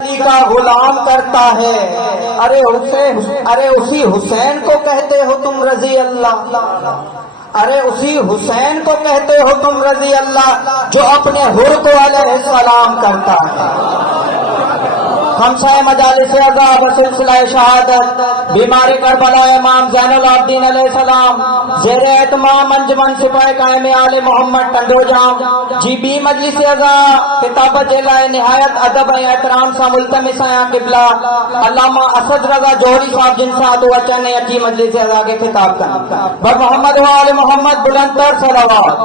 کا غلام کرتا ہے. ارے اسی حسین کو کہتے ہو تم رضی اللہ. ارے اسی حسین کو کہتے ہو تم رضی اللہ جو اپنے حر کو علیہ السلام کرتا ہے. خمسہ مجالس عزا بسلسلہ شہادت بیمار کربلا امام زین العابدین علیہ السلام زیر اہتمام انجمن سپاہی قائم آل محمد ٹنڈو جام جی بی مجلس عزا کتابت جلائے نہایت ادب احترام سا ملتمس آیا قبلہ علامہ اسد رضا جوہری صاحب جن ساتھ وچن اکی مجلس عزا کے خطاب کرنا بر محمد و آل محمد بلندتر صلوات.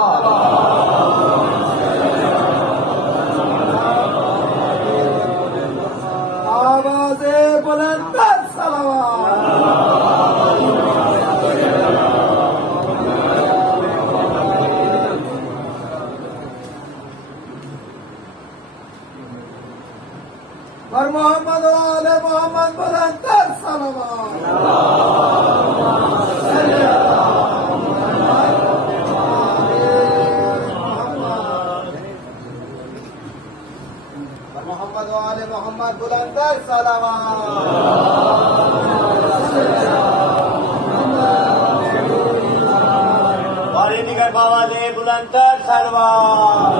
اور محمد و آل محمد بلندتر صلوات. محمد و آل محمد بلندتر صلوات. باری دیگر بابا دے بلندتر صلوات.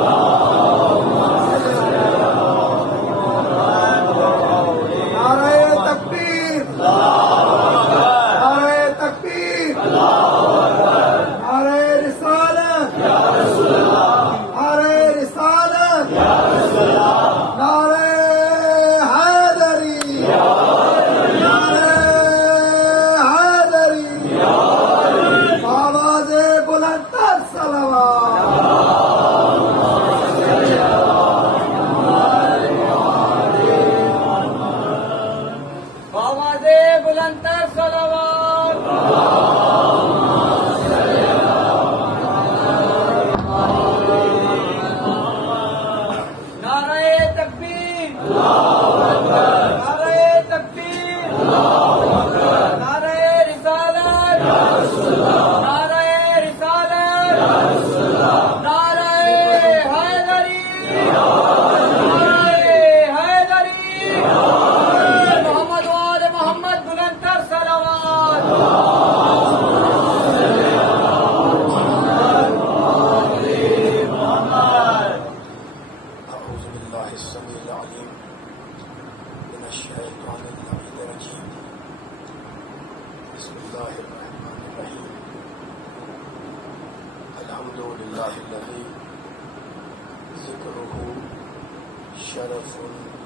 شرف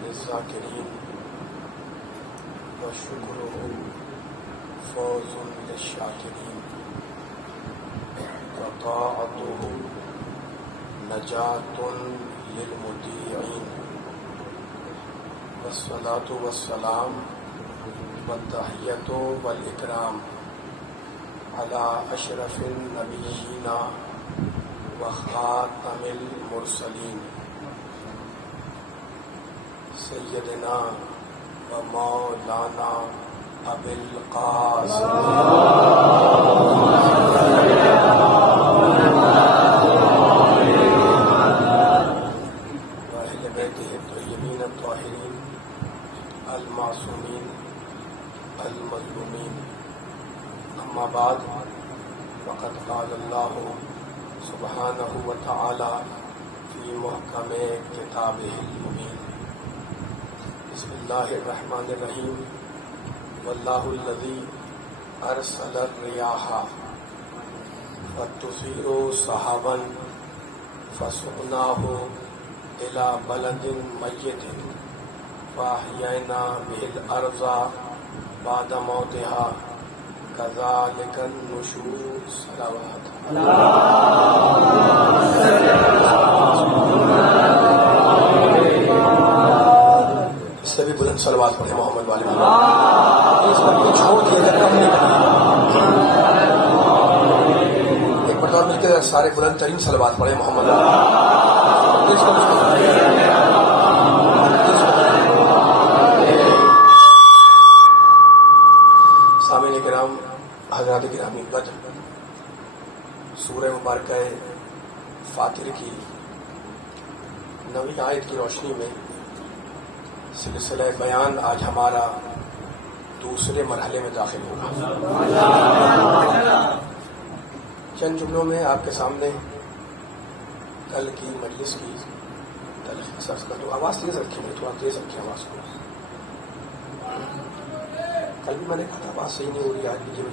للذاکرین وشکرہ فوز للشاکرین وطاعتہ نجات للمطیعین والصلاة والسلام والتحیۃ والاکرام علی اشرف النبیین وخاتم المرسلین سیدنا و مولانا ابی القاسم و اہل بیتہ الطیبین الطاہرین المعصومین المظلومین. اما بعد فقد قال اللہ سبحانہ وتعالی فی محکم کتابہ المبین. بسم اللہ الرحمن الرحیم. واللہ الذی ارسل الریاح فتثیر سحابا فسقناہ الی بلد میت فاحیینا بہ الارض بعد موتها کذالک النشور. صلوات. سبھی بلند صلوات پڑھیں محمد والے محمد. اس پر کچھ چھوڑ دیا جائے کم نہیں کرنا. ایک مرتبہ مل کے سارے بلند ترین صلوات پڑھیں محمد سامعین کرام حضرات گرامی قدر. سورہ مبارکہ فاطر کی 9ویں آیت کی روشنی میں سلسلہ بیان آج ہمارا دوسرے مرحلے میں داخل ہوگا. چند جملوں میں آپ کے سامنے کل کی مجلس کی تلخیص کر دو. آواز تیز رکھی ہے، تھوڑا تیز رکھی آواز کو. کل بھی میں نے کہا تھا آواز صحیح نہیں ہو رہی، آج بھی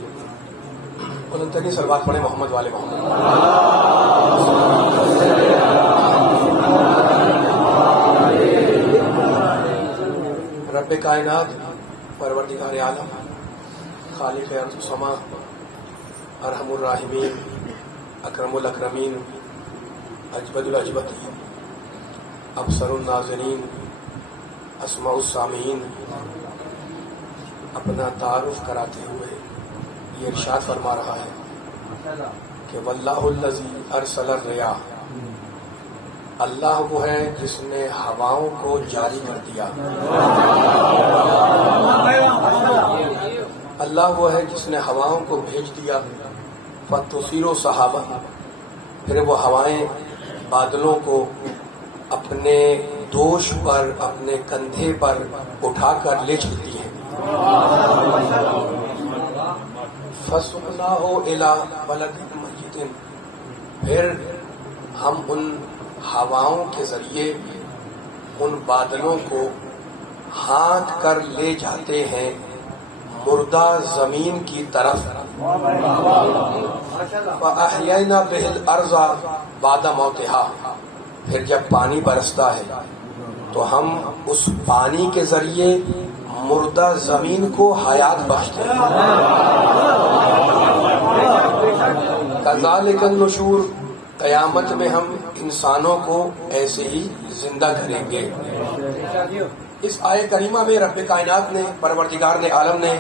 بلندترین صلوات پڑھے محمد والے محمد. رب کائنات، پروردگار عالم، خالق ارض و سما، ارحم الراحمین، اکرم الاکرمین، اجود الاجودین، ابصر الناظرین، اسمع السامعین، اپنا تعارف کراتے ہوئے یہ ارشاد فرما رہا ہے کہ واللہ الذی ارسل الرياح، اللہ وہ ہے جس نے ہواؤں کو جاری کر دیا. اللہ وہ ہے جس نے ہواؤں کو بھیج دیا. فتثیر سحابا، پھر وہ ہوائیں بادلوں کو اپنے دوش پر، اپنے کندھے پر اٹھا کر لے چلتی ہیں. فَسُقْنَاهُ إِلَىٰ بَلَدٍ مَّيِّتٍ، پھر ہم ان ہواؤں کے ذریعے ان بادلوں کو ہانک کر لے جاتے ہیں مردہ زمین کی طرف. فَأَحْيَيْنَا بِهِ الْأَرْضَ بَعْدَ مَوْتِهَا، پھر جب پانی برستا ہے تو ہم اس پانی کے ذریعے مردہ زمین کو حیات بخشتے ہیں. کذالک النشور، قیامت میں ہم انسانوں کو ایسے ہی زندہ کریں گے. اس آیت کریمہ میں رب کائنات نے، پروردگار نے عالم نے،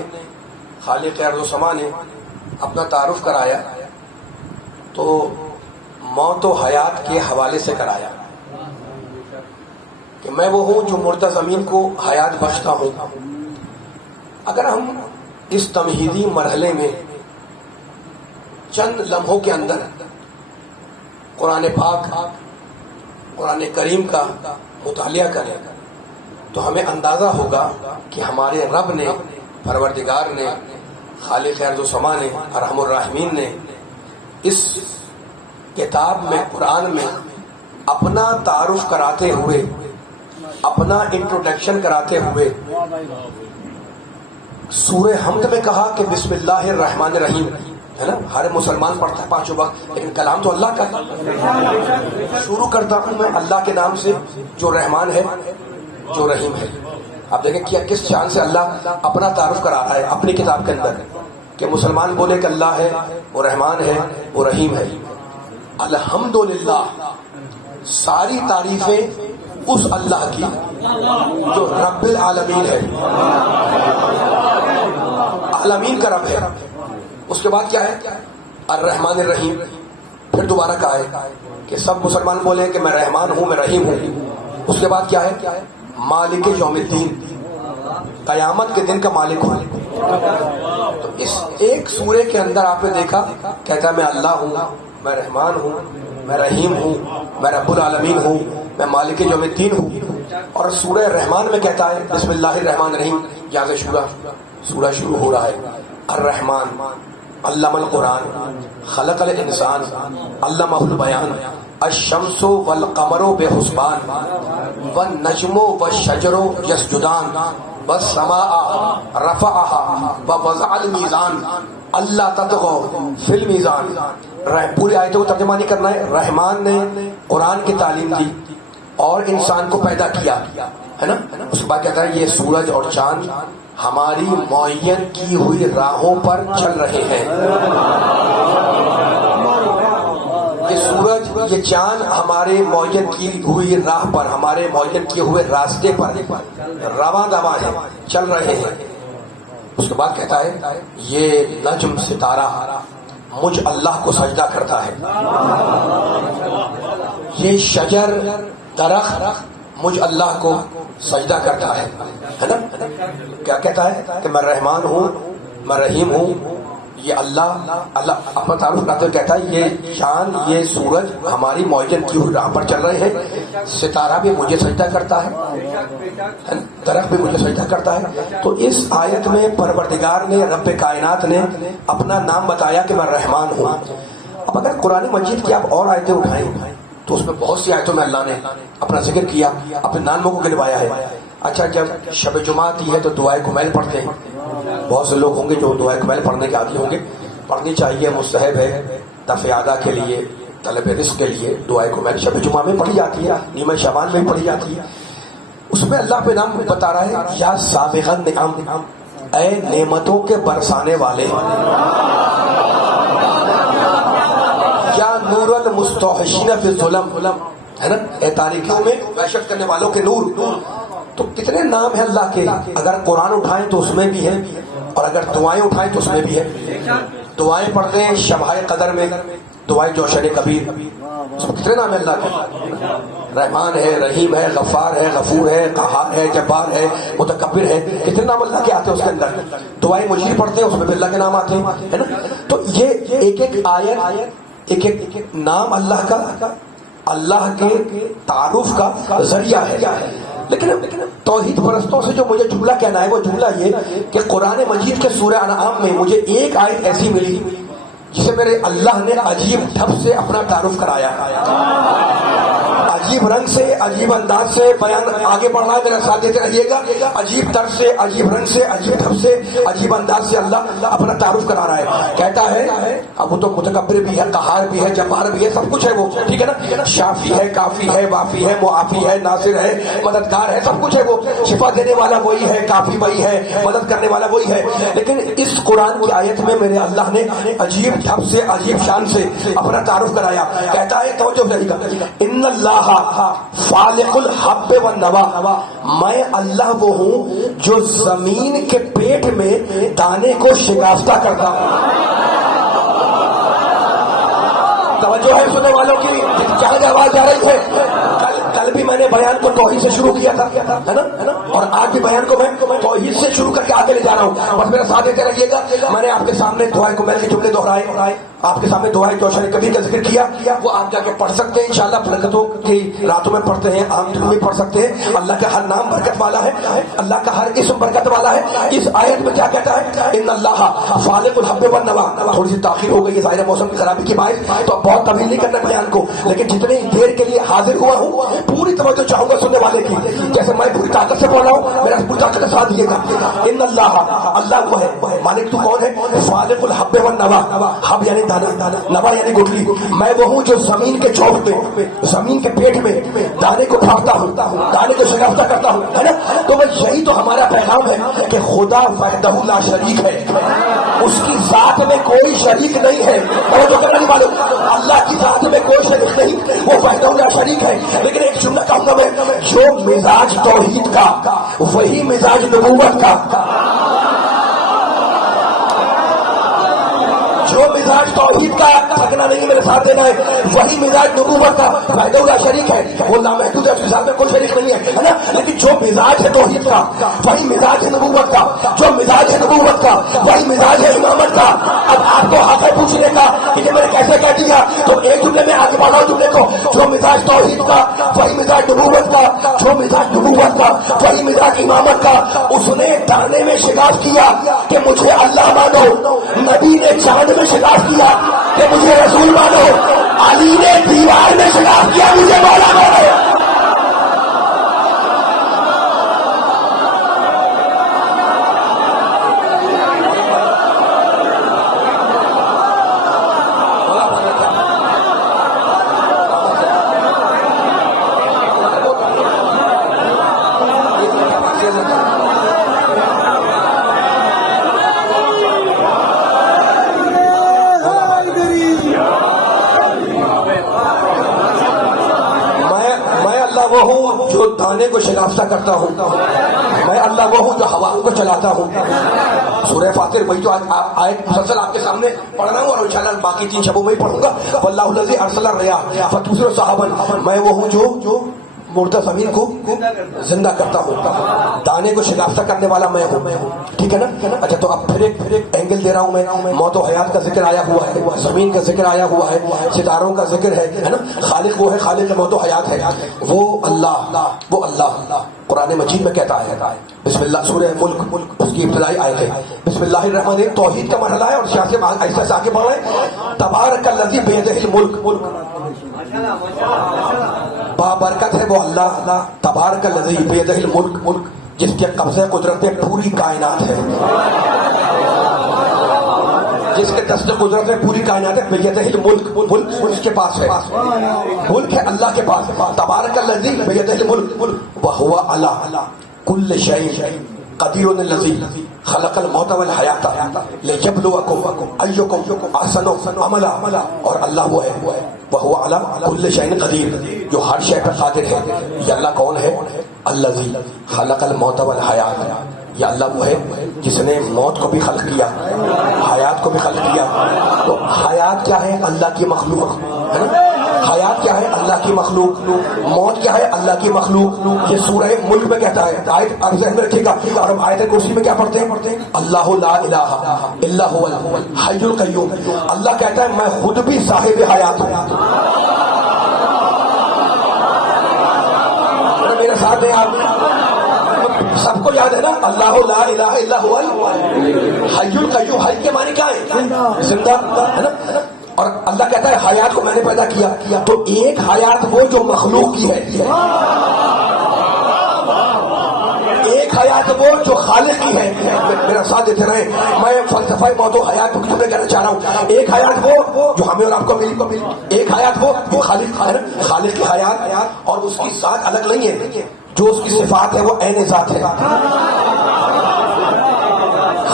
خالق ارض و سما نے اپنا تعارف کرایا تو موت و حیات کے حوالے سے کرایا کہ میں وہ ہوں جو مردہ زمین کو حیات بخشتا ہوں. اگر ہم اس تمہیدی مرحلے میں چند لمحوں کے اندر قرآن پاک، قرآن کریم کا مطالعہ کریں تو ہمیں اندازہ ہوگا کہ ہمارے رب نے، پروردگار نے، خالق ارض و سما نے، ارحم الراحمین نے اس کتاب میں، قرآن میں اپنا تعارف کراتے ہوئے، اپنا انٹروڈکشن کراتے ہوئے سورہ حمد میں کہا کہ بسم اللہ الرحمن الرحیم، ہے نا. ہر مسلمان پڑھتا ہے پانچوں وقت، لیکن کلام تو اللہ کا ہے. شروع کرتا ہوں میں اللہ کے نام سے جو رحمان ہے، جو رحیم ہے. آپ دیکھیں کیا کس شان سے اللہ اپنا تعارف کرا رہا ہے اپنی کتاب کے اندر کہ مسلمان بولے کہ اللہ ہے، وہ رحمان ہے، وہ رحیم ہے. الحمدللہ، ساری تعریفیں اس اللہ کی جو رب العالمین ہے، عالمین کا رب ہے. اس کے بعد کیا ہے؟ الرحمن الرحیم. پھر دوبارہ کہا ہے کہ سب مسلمان بولیں کہ میں رحمان ہوں، میں رحیم ہوں. اس کے بعد کیا ہے؟ مالک یوم الدین، قیامت کے دن کا مالک ہوں. تو اس ایک سورے کے اندر آپ نے دیکھا کہتا ہے میں اللہ ہوں، میں رحمان ہوں، میں رحیم ہوں، میں رب العالمین ہوں، میں مالک یوم الدین ہوں. اور سورہ رحمان میں کہتا ہے بسم اللہ الرحمن الرحیم. یہاں سے سورہ شروع ہو رہا ہے. الرحمن علم القرآن خلق الانسان علمہ البیان الشمس والقمر بحسبان والنجم والشجر یسجدان والسماء رفعها ووضع الميزان اللہ تطغوا فی المیزان. پوری آیتوں کو ترجمہ نہیں کرنا ہے. رحمان نے قرآن کی تعلیم دی اور انسان کو پیدا کیا، ہے نا. اس کے بعد کہتا ہے یہ سورج اور چاند ہماری معین کی ہوئی راہوں پر چل رہے ہیں. یہ سورج، یہ چاند ہمارے معین کی ہوئی راہ پر، ہمارے معین کیے ہوئے راستے پر رواں دواں ہیں، چل رہے ہیں. اس کے بعد کہتا ہے یہ نجم، ستارہ مجھ اللہ کو سجدہ کرتا ہے. یہ شجر، درخت مجھ اللہ کو سجدہ کرتا ہے نا. کیا کہتا ہے کہ میں رحمان ہوں، میں رحیم ہوں. یہ اللہ اپنا تعارف کرتے ہوئے کہتا ہے یہ چاند، یہ سورج ہماری معین کی ہوئی راہ پر چل رہے ہیں. ستارہ بھی مجھے سجدہ کرتا ہے. ہے نا، درخت بھی مجھے سجدہ کرتا ہے. تو اس آیت میں پروردگار نے، رب کائنات نے اپنا نام بتایا کہ میں رحمان ہوں. اب اگر قرآن مجید کی آپ اور آیتیں اٹھائیں تو اس میں بہت سی آیتوں میں اللہ نے اپنا ذکر کیا، اپنے ناموں کو گنوایا ہے. اچھا، جب شب جمعہ آتی ہے تو دعائے کمیل پڑھتے ہیں. بہت سے لوگ ہوں گے جو دعائے کمیل پڑھنے کے عادی ہوں گے. پڑھنی چاہیے، مستحب ہے. دفعہ کے لیے، طلب رزق کے لیے دعائے کمیل شب جمعہ میں پڑھی جاتی ہے، نیمہ شعبان میں پڑھی جاتی ہے. اس میں اللہ پہ نام بتا رہا ہے، یا سابغ النعم، اے نعمتوں کے برسانے والے، یا نور المستوحشین فی الظلم، ہے نا، اے تاریکیوں میں وحشت کرنے والوں کے نور. تو کتنے نام ہیں اللہ کے. اگر قرآن اٹھائیں تو اس میں بھی ہے، اور اگر دعائیں اٹھائیں تو اس میں بھی ہے. دعائیں پڑھتے ہیں شبہ قدر میں، دعائیں جوشن کبیر، اس میں کتنے نام ہیں اللہ کے. رحمان ہے، رحیم ہے، غفار ہے، غفور ہے، قہار ہے، جبار ہے، متکبر ہے. کتنے نام اللہ کے آتے ہیں اس کے اندر. دعائیں مجید پڑھتے ہیں، اس میں بھی اللہ کے نام آتے ہیں، ہے نا. تو یہ ایک ایک آیت، ایک ایک نام اللہ کا، اللہ کے تعارف کا ذریعہ ہے. لیکن توحید پرستوں سے جو مجھے جملہ کہنا ہے وہ جملہ یہ کہ قرآن مجید کے سورہ انعام میں مجھے ایک آیت ایسی ملی جسے میرے اللہ نے عجیب ڈھب سے اپنا تعارف کرایا، عجیب رنگ سے، عجیب انداز سے. بیان آگے بڑھ رہا ہے، میرا ساتھ دیتے رہیے گا. عجیب طرز سے، عجیب رنگ سے، عجیب ڈھب سے، عجیب انداز سے اللہ اپنا تعارف کرا رہا ہے. کہتا ہے اب وہ تو متکبر بھی ہے، قہار بھی ہے، جبار بھی ہے، سب کچھ ہے وہ، ٹھیک ہے نا. شافی ہے، کافی ہے، وافی ہے، معافی ہے، ناصر ہے، مددگار ہے، سب کچھ ہے وہ. شفا دینے والا وہی ہے، کافی وہی ہے، مدد کرنے والا وہی ہے. لیکن اس قرآن کی آیت میں میرے اللہ نے عجیب ڈھب سے، عجیب شان سے اپنا تعارف کرایا. کہتا ہے توجہ رہے گا، ان اللہ فالق الحب والنوا، میں اللہ وہ ہوں جو زمین کے پیٹ میں دانے کو شکافتہ کرتا ہوں. توجہ ہے سننے والوں کی، کیا آواز آ رہی ہے. کل بھی میں نے بیان کو توحید سے شروع کیا تھا، ہے نا، اور آج بھی بیان کو میں توحید سے شروع کر کے آگے لے جا رہا ہوں. بس میرا ساتھ دیتے رہیے گا. میں نے آپ کے سامنے دعائے کمیل کے جملے دہرائے، آپ کے سامنے دعائے جوشن کبیر کا ذکر کیا. وہ آپ جا کے پڑھ سکتے ہیں انشاءاللہ. برکتوں کی راتوں میں پڑھتے ہیں، عام دنوں میں پڑھ سکتے ہیں. اللہ کا ہر نام برکت والا ہے، اللہ کا ہر اسم برکت والا ہے. اس آیت میں کیا کہتا ہے، ان اللہ فالق الحب والنوا. تھوڑی سی تاخیر ہو گئی ہے ظاہر موسم کی خرابی کی باعث، تو بہت طویل نہیں کرنا بیان کو، لیکن جتنی دیر کے لیے حاضر ہوا ہوں پوری توجہ چاہوں گا سننے والے کی. جیسے میں پوری طاقت سے بول رہا ہوں، میرا پوری طاقت سے ساتھ دیے گا. ان اللہ وہ ہے، مالک تو کون ہے، فالق الحب والنوا. حب یعنی دانا، نوا یعنی گٹلی. میں وہ ہوں جو زمین کے چوک میں، زمین کے پیٹ میں دانے کو پھاڑتا ہوں، دانے کو شکافتہ کرتا ہوں، ہے نا. تو بس یہی تو ہمارا پیغام ہے کہ خدا وحدہ لا شریک ہے، اس کی ذات میں کوئی شریک نہیں ہے. اور جو کرنے والے اللہ کی ذات میں کوئی شریک نہیں، وہ وحدہ لا شریک ہے. لیکن ایک جملہ کہوں گا میں، جو مزاج توحید کا وہی مزاج نبوت کا، جو مزاج توحید کا، تھکنا نہیں میرے ساتھ دینا ہے، وہی مزاج نبوت کا. وحدہ لا شریک ہے، وہ لامحدود ہے، اس کے ساتھ میں کوئی شریک نہیں ہے نا. لیکن جو مزاج ہے توحید کا وہی مزاج ہے نبوت کا، جو مزاج ہے نبوت کا وہی مزاج ہے امامت کا. اب آپ کو حق ہے پوچھنے کا کہ یہ میں نے کیسے کہہ دیا، تو ایک جملے میں آگے بڑھاؤ جملے کو. جو مزاج توحید کا وہی مزاج نبوت کا، جو مزاج نبوت کا وہی مزاج امامت کا. اس نے دانے میں شکاف کیا کہ مجھے اللہ مانو، نبی نے چاند میں شکاف کیا کہ مجھے رسول مانو، علی نے دیوار میں شکاف کیا مجھے مولا مانو. وہ ہوں جو دانے کو شکافتہ کرتا ہوں، میں اللہ وہ ہوں جو ہوا کو چلاتا ہوں. سورہ فاطر وہی تو آیت مسلسل آپ کے سامنے پڑھ رہا ہوں، اور انشاءاللہ باقی 3 شبوں میں ہی پڑھوں گا. واللہ الذی ارسل الرياح فتثير سحابا، میں وہ ہوں جو مردہ زمین کو زندہ کرتا ہوں، دانے کو شکافتہ کرنے والا میں ہوں. ٹھیک ہے نا. اچھا، تو اب پھر ایک اینگل دے رہا ہوں میں. موت و حیات کا ذکر آیا ہوا ہے، زمین کا ذکر آیا ہوا ہے، ستاروں کا ذکر ہے نا. خالق وہ ہے، خالق موت و حیات ہے، وہ اللہ. قرآن مجید میں کہتا ہے بسم اللہ سورہ ملک اس کی ابتدائی آیت ہے بسم اللہ الرحمن الرحیم، توحید کا مرحلہ ہے اور شاہ سے ایسا سے آگے بڑھ رہے ہیں تبارک الذی بیدہ الملک، بابرکت ہے وہ اللہ تبارک الذی بیدہ الملک جس کے قبضے قدرت میں پوری کائنات ہے، جس کے دست قدرت میں پوری کائنات ہے، بیدہ الملک، ملک اس کے پاس ہے، ملک ہے اللہ کے پاس، تبارک الذی بیدہ الملک وہو علی کل شیء قدیر الذی خلق الموت والحیات لیبلوکم ایکم احسن عملا، اور اللہ وہ ہے وہو علی کل شیء قدیر جو ہر شے پر قادر ہے۔ یہ اللہ کون ہے؟ الذی خلق الموت والحیات، یا اللہ وہ ہے جس نے موت کو بھی خلق کیا حیات کو بھی خلق کیا۔ تو حیات کیا ہے؟ اللہ کی مخلوق ہے نا؟ حیات کیا ہے؟ اللہ کی مخلوق، موت کیا ہے؟ اللہ کی مخلوق۔ یہ سورہ ملک میں کہتا ہے، آیت آپ ذہن میں رکھیے گا، اور ہم آیت کرسی میں کیا پڑھتے ہیں؟ اللہ لا الہ الا هو الحی القیوم، اللہ کہتا ہے میں خود بھی صاحب حیات ہوں۔ میرے ساتھ ہیں آپ، سب کو یاد ہے نا اللہ لا الہ الا هو الحی القیوم، حی کے معنی کیا ہے؟ زندہ ہے نا؟ اور اللہ کہتا ہے حیات کو میں نے پیدا کیا، تو ایک حیات وہ جو مخلوق کی ہے، ایک حیات وہ جو خالق کی ہے۔ میرا ساتھ دیتے رہے، میں فلسفہ موت و حیات کو تمہیں کہنا چاہ رہا ہوں، ایک حیات وہ جو ہمیں اور آپ کو ملی، ایک حیات وہ جو خالق ہے نا، خالق کی حیات، اور اس کی ذات الگ نہیں ہے، جو اس کی صفات ہے وہ عین ذات ہے۔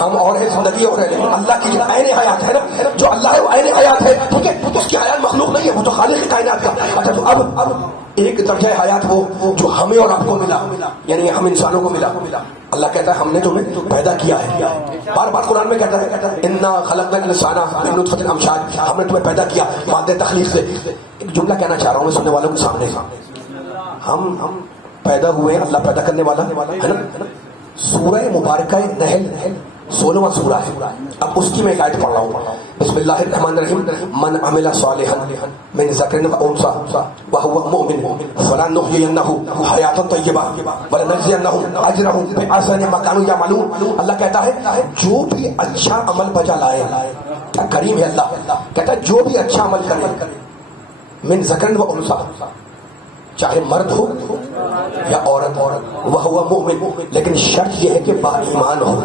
ہم اور ہے، زندگی اور ہے، لیکن اللہ کی جو عین حیات ہے نا، جو اللہ ہے وہ عین حیات ہے، ٹھیک ہے؟ اس کی حیات مخلوق نہیں ہے، وہ تو خالق کائنات کا۔ اچھا تو اب ایک درجہ حیات وہ جو ہمیں اور آپ کو ملا، یعنی ہم انسانوں کو ملا۔ اللہ کہتا ہے ہم نے تمہیں پیدا کیا ہے، بار بار قرآن میں کہتا ہے انا خلقنا الانسان من نطفۃ امشاج، ہم نے تمہیں پیدا کیا مادہ تخلیق سے۔ ایک جملہ کہنا چاہ رہا ہوں میں سننے والوں کے سامنے، ہم پیدا ہوئے ہیں، اللہ پیدا کرنے والا ہے نا۔ سورہ مبارکہ نحل 16واں سورہ ہے، اب اس کی میں ایک آیت پڑھ رہا ہوں، بسم اللہ الرحمن الرحیم، من عمل صالحا من ذکر و انثی وهو مؤمن فلنحیینہ حیاۃ طیبہ ولنجزینہم اجرہم بأحسن ما كانوا یعملون۔ اللہ کہتا ہے جو بھی اچھا عمل بجا لائے، کیا کریم ہے اللہ، کہتا ہے جو بھی اچھا عمل کرے، من ذکر و انثی، چاہے مرد ہو یا عورت، وہ مومن، لیکن شرط یہ ہے کہ با ایمان ہو۔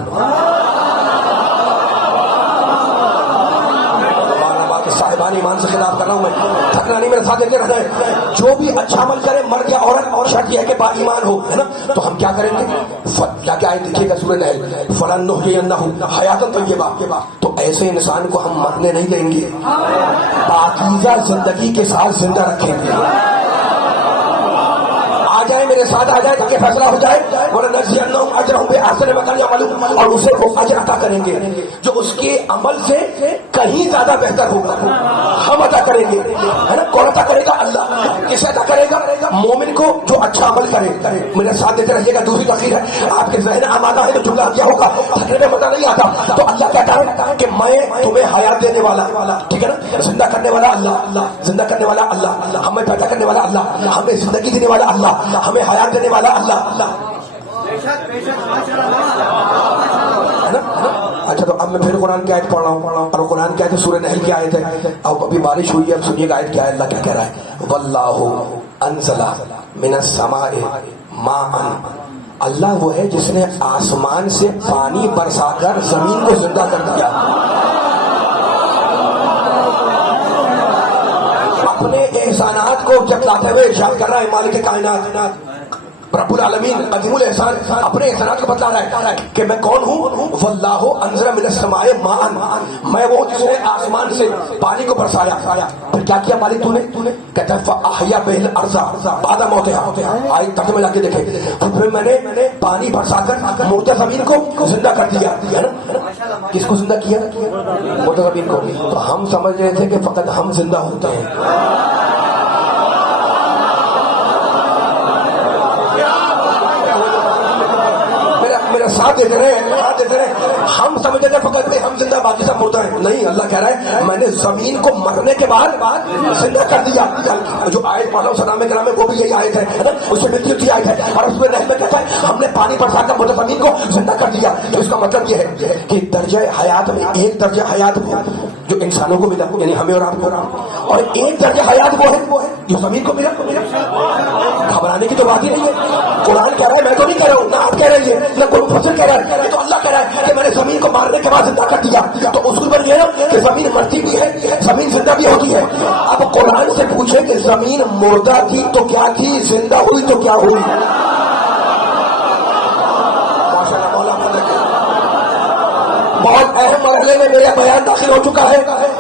صاحبان ایمان سے خطاب کر رہا ہوں میں، تھکنا نہیں، میرے ساتھ دیتے رہنا ہے۔ جو بھی اچھا عمل کرے مرد یا عورت، اور شرط یہ ہے کہ با ایمان ہو، ہے نا؟ تو ہم کیا کریں گے؟ کیا آیت دیکھیے گا سورہ نحل، فلنحیینہ حیاۃ طیبہ، تو ایسے انسان کو ہم مرنے نہیں دیں گے، پاکیزہ زندگی کے ساتھ زندہ رکھیں گے۔ جائے میرے ساتھ آ جائے تاکہ فیصلہ ہو جائے، وَلَنَجْزِيَنَّهُمْ أَجْرَهُمْ بِأَحْسَنِ مَا كَانُوا يَعْمَلُونَ، اور اسے وہ اجر عطا کریں گے جو اس کے عمل سے کہیں زیادہ بہتر ہوگا، ہم عطا کریں گے، ہے نا؟ کون عطا کرے گا؟ اللہ۔ کسے عطا کرے گا؟ مومن کو جو اچھا عمل کرے۔ میرے ساتھ دیتے رہیے گا، دوسری تقریر ہے، آپ کے ذہن آمادہ ہے تو جملہ کیا ہوگا، تقریر میں مزہ نہیں آتا۔ تو اللہ کہتا ہے کہ میں تمہیں حیات دینے والا، ٹھیک ہے نا، زندہ کرنے والا اللہ، زندہ کرنے والا اللہ، ہمیں پیدا کرنے والا اللہ، ہمیں زندگی دینے والا اللہ، ہمیں حیات دینے والا اللہ۔ اچھا تو اب میں پھر قرآن کی آیت پڑھ رہا ہوں، اور قرآن کی آیت سورہ نحل کی آیت ہے۔ اب ابھی بارش ہوئی ہے، اب سنیے گا آیت کیا ہے، اللہ کیا کہہ رہا ہے، واللہ انزل من السماء ماء، اللہ وہ ہے جس نے آسمان سے پانی برسا کر زمین کو زندہ کر دیا۔ اپنے احسانات کو جتلاتے ہوئے ارشاد کر رہا ہے مالک کائنات رب العالمین عظیم الاحسان، اپنے احسانات کو بتلا رہا ہے کہ میں کون ہوں۔ واللہ انزل من السماء ماء، میں وہ جس نے آسمان سے پانی کو برسایا۔ پھر کیا کیا مالک تو نے؟ کہتا ہے فاحیا بہ الارض بعد موتها، آئی ترجمہ لا کے دیکھیں، پھر میں نے پانی برسا کر مردہ زمین کو زندہ کر دیا، ہے نا؟ کس کو زندہ کیا؟ مردہ زمین کو۔ تو ہم سمجھ رہے تھے کہ فقط ہم زندہ ہوتے ہیں، میرا ساتھ دیتے رہے. ہم سمجھتے تھے فقط کہ ہم زندہ باقی سب مردہ ہیں. نہیں, اللہ کہہ رہا ہے میں نے زمین کو مرنے کے بعد زندہ کر دیا. جو آیت پڑھا ہوں سلام کرام میں وہ بھی یہی آیت ہے نا, اس سے ملتی ہوتی آیت ہے. اور اس میں رحمت کہتا ہے ہم نے پانی برسا کر مردہ زمین کو زندہ کر دیا. تو اس کا مطلب یہ ہے کہ درجہ حیات میں ایک درجہ حیات وہ جو انسانوں کو ملا, یعنی ہمیں اور آپ کو, اور ایک درجہ حیات وہ ہے جو زمین کو ملا. گھبرانے کی تو بات ہی نہیں ہے. قرآن کہہ رہا ہے, میں تو نہیں کہہ رہا ہوں, نہ آپ کہہ رہی ہے, نہ کوئی مفسر کہہ رہا ہے, تو اللہ کہہ رہا ہے کہ میں نے زمین کو مارنے کے بعد زندہ کر دیا. تو اصول پر یہ ہے کہ زمین مرتی بھی ہے, زمین زندہ بھی ہوتی ہے. اب قرآن سے پوچھے کہ زمین مردہ تھی تو کیا تھی, زندہ ہوئی تو کیا ہوئی. بہت اہم مرحلے میں میرا بیان داخل ہو چکا ہے.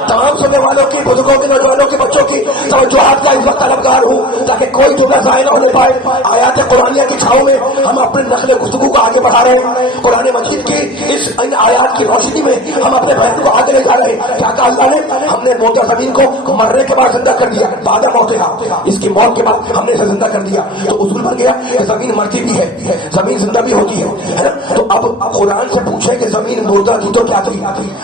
تمام سننے والوں کی, بزرگوں کی, نوجوانوں کی, بچوں کی توجہات کا اس وقت طلبگار ہوں تاکہ کوئی جملہ ضائع نہ ہونے پائے. آیات قرآنیہ کی چھاؤں میں ہم اپنے نقل گفتگو کو آگے بڑھا رہے ہیں. قرآن مجید کی ان آیات کی روشنی میں ہم اپنے بیان کو آگے لے جا رہے ہیں. کیا کہا اللہ نے, ہم نے مردہ زمین کو مرنے کے بعد زندہ کر دیا. بعد موتہا, اس کی موت کے بعد ہم نے اسے زندہ کر دیا. تو اصول بن گیا کہ زمین مرتی بھی ہے, زمین زندہ بھی ہوتی ہے نا. تو اب قرآن سے پوچھے کہ زمین مردہ تھی تو کیا تھی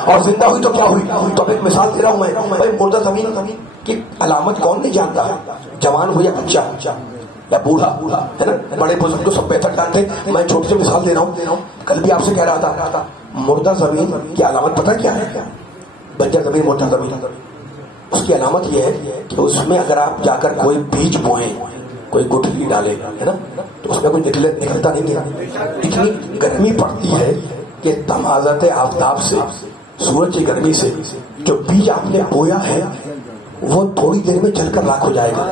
اور زندہ ہوئی تو کیا ہوئی. تو اب ایک مثال دے رہا ہوں میں. بھائی مردہ زمین کی علامت کون نہیں جانتا ہے, جوان ہو یا بچہ یا بوڑھا ہے نا, بڑے بزرگ تو سب بہتر جانتے. میں چھوٹی سی مثال دے رہا ہوں. کل بھی آپ سے کہہ رہا تھا مردہ زمین کی علامت پتہ کیا ہے, بنجر زمین, مردہ زمین. اس کی علامت یہ ہے کہ اس میں اگر آپ جا کر کوئی بیج بوئیں, کوئی گٹھلی ڈالے ہے نا, تو اس میں کوئی نکلتا نہیں ہے. اتنی گرمی پڑتی ہے کہ تمازت آفتاب سے, سورج کی گرمی سے جو بیج آپ نے بویا ہے وہ تھوڑی دیر میں جل کر راکھ ہو جائے گا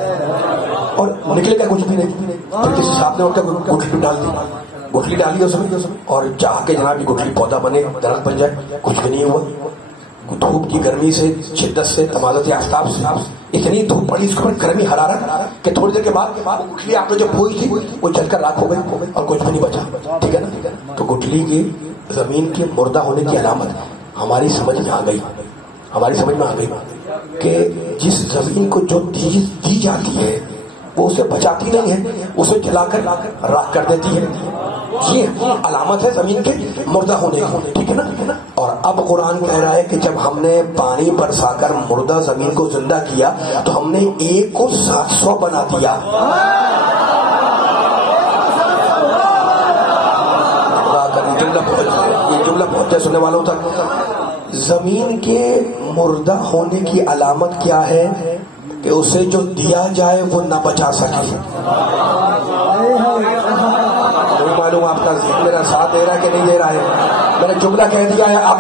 اور نکلے گا کچھ بھی نہیں. پھر کسی صاحب نے ان کا گٹھلی ڈال دی, گٹھلی ڈالی اس میں اور چاہ کے جناب یہ گٹھلی پودا بنے, درخت بن جائے, کچھ بھی نہیں ہوا. دھوپ کی گرمی سے, شدت سے, تمازت آفتاب سے اتنی دھوپ پڑی, اس کے اوپر گرمی حرارت کہ تھوڑی دیر کے بعد گٹھلی آپ نے جو بوئی تھی وہ جل کر راکھ ہو گئی اور کچھ بھی نہیں بچا. ٹھیک ہے نا. تو گٹھلی کی زمین کے مردہ ہونے کی علامت ہماری سمجھ میں آ گئی کہ جس زمین کو جو دی جاتی ہے وہ اسے بچاتی نہیں ہے, اسے جلا کر راکھ کر دیتی ہے. یہ علامت ہے زمین کے مردہ ہونے کی. ٹھیک ہے نا. اور اب قرآن کہہ رہا ہے کہ جب ہم نے پانی برسا کر مردہ زمین کو زندہ کیا تو ہم نے 1 کو 700 بنا دیا. یہ جملہ پہنچے سننے والوں تک. زمین کے مردہ ہونے کی علامت کیا ہے کہ اسے جو دیا جائے وہ نہ بچا سکے. نہیں معلوم آپ کا ذہن میرا ساتھ دے رہا ہے کہ نہیں دے رہا ہے. میں نے جملہ کہہ دیا ہے, آپ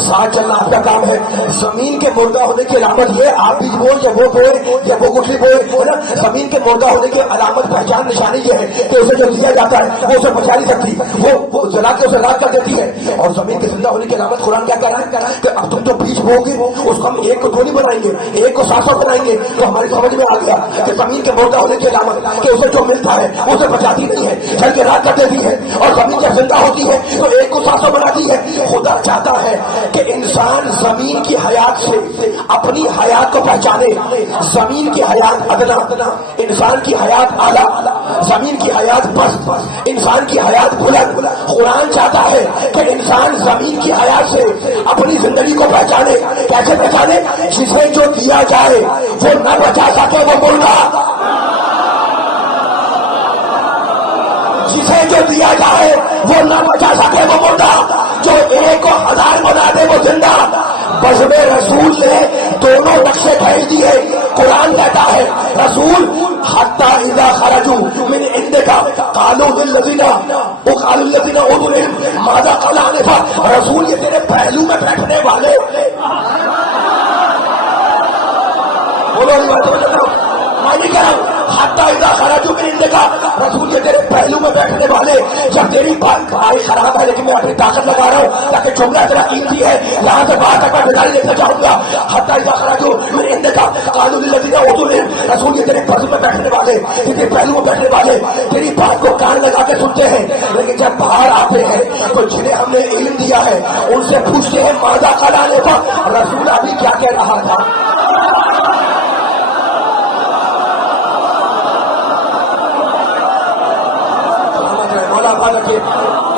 ساتھ چلنا آپ کا کام ہے. زمین کے مردہ ہونے کی علامت یہ, آپ بیج بوئے یا وہ بوئے یا وہ گٹھلی بوئے نا, زمین کے مردہ ہونے کی علامت پہچان نشانی یہ ہے کہ اسے جو دیا جاتا ہے وہ اسے بچا نہیں سکتی, وہ جلا کے اسے راکھ کر دیتی ہے. اور زمین کے زندہ ہونے کی علامت قرآن کیا کہہ رہا ہے کہ اب تم جو بیج بو گے اس کو ہم 1 کو 2 نہیں بنائیں گے, 1 کو 700 بنائیں گے. تو ہماری سمجھ میں آ گیا کہ زمین کے مردہ ہونے کی علامت کہ اسے جو ملتا ہے اسے بچاتی نہیں ہے, جل کے راکھ کر دیتی ہے. اور زمین جب زندہ ہوتی ہے تو 1 کو 700 بناتی ہے. خدا چاہتا ہے کہ انسان زمین کی حیات سے اپنی حیات کو پہچانے. زمین کی حیات ادنا, انسان کی حیات اعلیٰ, زمین کی حیات پست, انسان کی حیات بلند. قرآن چاہتا ہے کہ انسان زمین کی حیات سے اپنی زندگی کو پہچانے. کیسے پہچانے؟ جسے جو دیا جائے وہ نہ بچا سکے وہ مردہ, جسے جو دیا جائے وہ نہ بچا سکے وہ مردہ, جو 1 کو 1000 بنا دے وہ زندہ. بزم رسول نے دونوں نقشے بھیج دیے. قرآن کہتا ہے رسول حتی اذا خرجوا من عندك قالوا للذین اوتوا العلم ماذا قال آنفا. رسول یہ تیرے پہلو میں بیٹھنے والے, بولو میں نہیں کہہ رہا ہوں, حتی اذا خرجوا من عندك, رسول یہ تیرے پہلو میں بیٹھنے والے. جب تیری بات خراب ہے لیکن میں اپنی طاقت لگا رہا ہوں تاکہ جملہ تیرا قیمتی ہے, یہاں سے باہر تک میں بیداری لینا چاہوں گا. حتی اذا خرجوا من عندك قالوا للذین اوتوا العلم, رسول یہ تیرے پہلو میں بیٹھنے والے, تیرے پہلو میں بیٹھنے والے تیری بات کو کان لگا کے سنتے ہیں, لیکن جب باہر آتے ہیں تو جنہیں ہم نے علم دیا ہے ان سے پوچھتے ہیں ماذا قال آنفا, رسول ابھی کیا کہہ رہا تھا.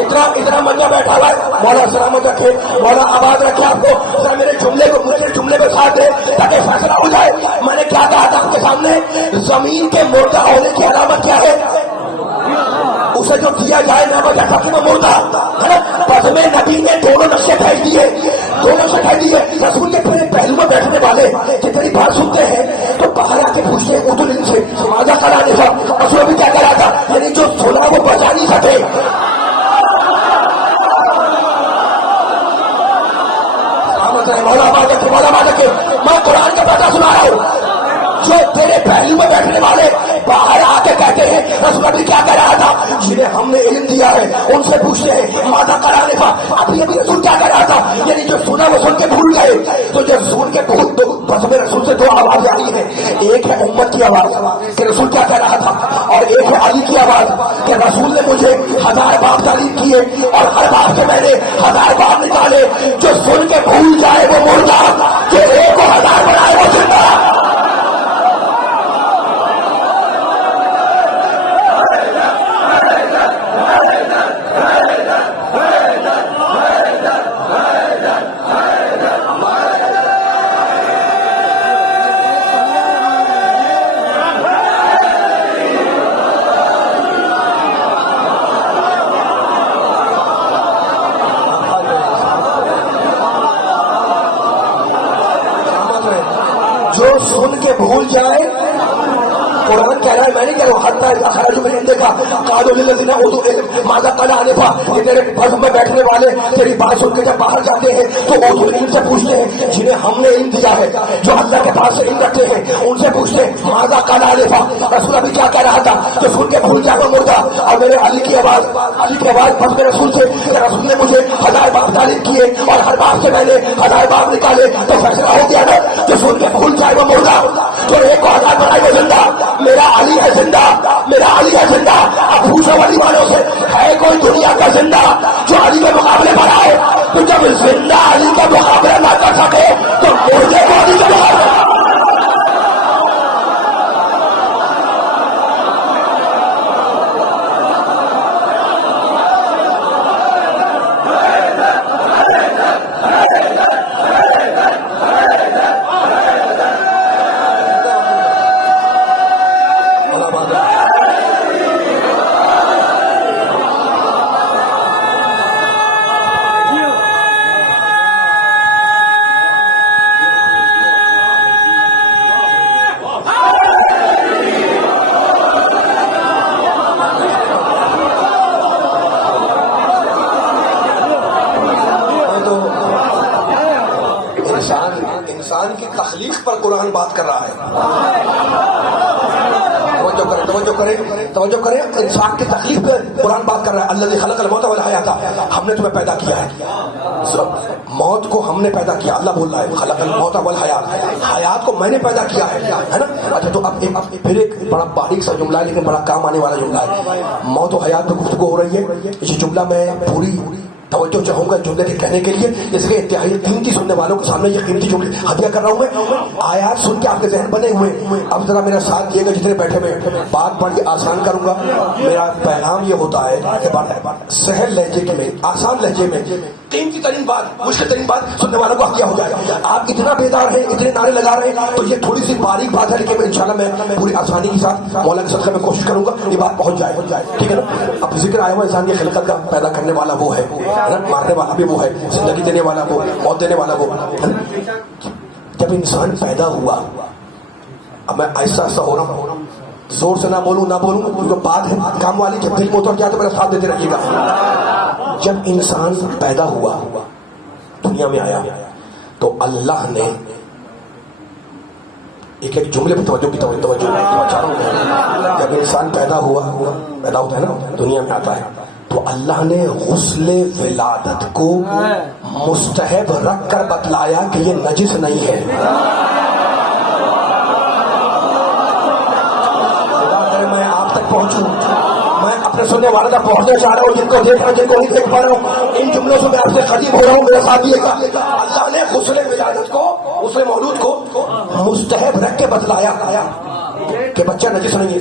اتنا منجا بیٹھا ہوا ہے. مولا سلامت رکھے, مولا آباد رکھے آپ کو. ذرا میرے جملے کو ساتھ دے تاکہ فیصلہ ہو جائے. میں نے کیا کہا تھا آپ کے سامنے, زمین کے مردہ ہونے کی علامت کیا ہے؟ اسے جو دیا جائے نہ بجا تھا کہ وہ مردہ ہے نا. بزم نبی نے دونوں نقشے بھیج دیے, رسول کے پورے پہلو میں بیٹھنے والے جتنی بات سنتے ہیں تو باہر آ کے پوچھتے ہیں اردو ان سے سماجا کرانے کا. رسول ابھی کیا کرا تھا, یعنی جو سنا وہ بچا نہیں سکے. مولا کے میں قرآن کا پتہ سنا رہا ہوں. جو تیرے پہلو میں بیٹھنے والے باہر آ کے کہتے ہیں رسول ابھی کیا کہہ رہا تھا, جنہیں ہم نے علم دیا ہے ان سے پوچھتے ہیں مادہ کرانے کا. ابھی رسول کیا کہہ رہا تھا, یعنی جو سنا وہ سن کے بھول گئے. تو جب سن کے بھول تو بس میں رسول سے دو آواز آ رہی ہے. ایک ہے امت کی آواز کہ رسول کیا کہہ رہا تھا, اور ایک ہے علی کی آواز کہ رسول نے مجھے 1000 باب تعلیم کیے اور ہر باب سے میں نے 1000 باب نکالے. جو سن کے بھول جائے وہ مردہ, جو ایک کو 1000 بنائے وہ زندہ. جو سن کے بھول جائے, قرآن کہہ رہا ہے, میں نہیں کہہ رہا ہوں, حتیٰ خرج میں نے دیکھا قادو للذین اوتوا العلم ماذا قال آنفا. یہ تیرے بزم میں بیٹھنے والے تیری بات سن کے جب باہر جاتے ہیں تو اوتوا العلم سے پوچھتے ہیں جنہیں ہم نے علم دیا ہے, جو اللہ کے پاس سے علم رکھتے ہیں ان سے پوچھتے ہیں ماذا قال آنفا. رسول ابھی کیا کہہ رہا تھا, جو سن کے بھول جائے وہ مردہ. اور میرے علی کی آواز بس میں رسول سے کہ رسول نے مجھے 1000 باب تعلیم کیے اور ہر باب سے میں نے 1000 باب نکالے. تو فیصلہ ہو گیا نا, جو سن کے بھول جائے وہ مردہ, جو ایک کو 1000 بنائے وہ زندہ. میرا علی ہے زندہ, میرا علی ہے زندہ. اب پوچھو والی والوں سے ہے کوئی دنیا کا زندہ جو علی کے مقابلے پر آئے؟ تو جب زندہ علی کا مقابلہ نہ کر سکے تو مردے کو علی کا مقابلہ. انسان کی تخلیق پر قرآن بات کر رہا ہے. توجہ کریں, انسان کی تخلیق پہ قرآن بات کر رہا ہے. الذی خلق الموت والحیات, ہم نے تمہیں پیدا کیا ہے, موت کو ہم نے پیدا کیا. اللہ بول رہا ہے خلق الموت والحیات, حیات کو میں نے پیدا کیا ہے نا. اچھا تو اب پھر ایک بڑا باریک سا جملہ ہے لیکن بڑا کام آنے والا جملہ ہے. موت و حیات پہ گفتگو ہو رہی ہے. یہ جملہ میں پوری توجہ چاہوں گا جملے کے کہنے کے لیے, اس لیے انتہائی قیمتی سننے والوں کے سامنے یہ قیمتی جملے ہدیہ کر رہا ہوں میں. آیات سن کے آپ کے ذہن بنے ہوئے, اب ذرا میرا ساتھ دیے گا جتنے بیٹھے ہوئے. بات بڑی آسان کروں گا. میرا پیغام یہ ہوتا ہے کہ سہل لہجے میں, آسان لہجے میں قیمتی ترین بات, مشکل ترین بات سننے والوں کو ہدیہ ہو جائے. آپ اتنا بیدار ہیں, اتنے نعرے لگا رہے ہیں, تو یہ تھوڑی سی باریک بات ہے لیکن انشاءاللہ میں پوری آسانی کے ساتھ مولا کے صدقے میں کوشش کروں گا یہ بات پہنچ جائے. ٹھیک ہے نا. اب ذکر آیا ہوا انسان کی خلقت کا, پیدا کرنے والا وہ ہے, مارنے والا بھی وہ ہے, زندگی دینے والا وہ, موت دینے والا وہ. جب انسان پیدا ہوا, اب میں آہستہ آہستہ ہو رہا ہوں, زور سے نہ بولوں جو بات ہے کام والی, جب دل میں اتر جائے تو میرا ساتھ دیتے رہیے گا. جب انسان پیدا ہوا, دنیا میں آیا, تو اللہ نے ایک جملے پہ توجہ جب انسان پیدا ہوتا ہے نا, دنیا میں آتا ہے, تو اللہ نے غسل ولادت کو مستحب رکھ کر بتلایا کہ یہ نجس نہیں ہے. میں آپ تک پہنچوں, میں اپنے سننے والے تک پہنچنا چاہ رہا ہوں, جن کو دیکھ رہا ہوں جن کو نہیں دیکھ پا رہا ہوں, ان جملوں سے میں آپ سے قریب ہو رہا ہوں, میرے ساتھ دیے گا. اللہ نے غسل ولادت کو, غسل مولود کو مستحب رکھ کے بتلایا کہ بچہ نجس نہیں ہے.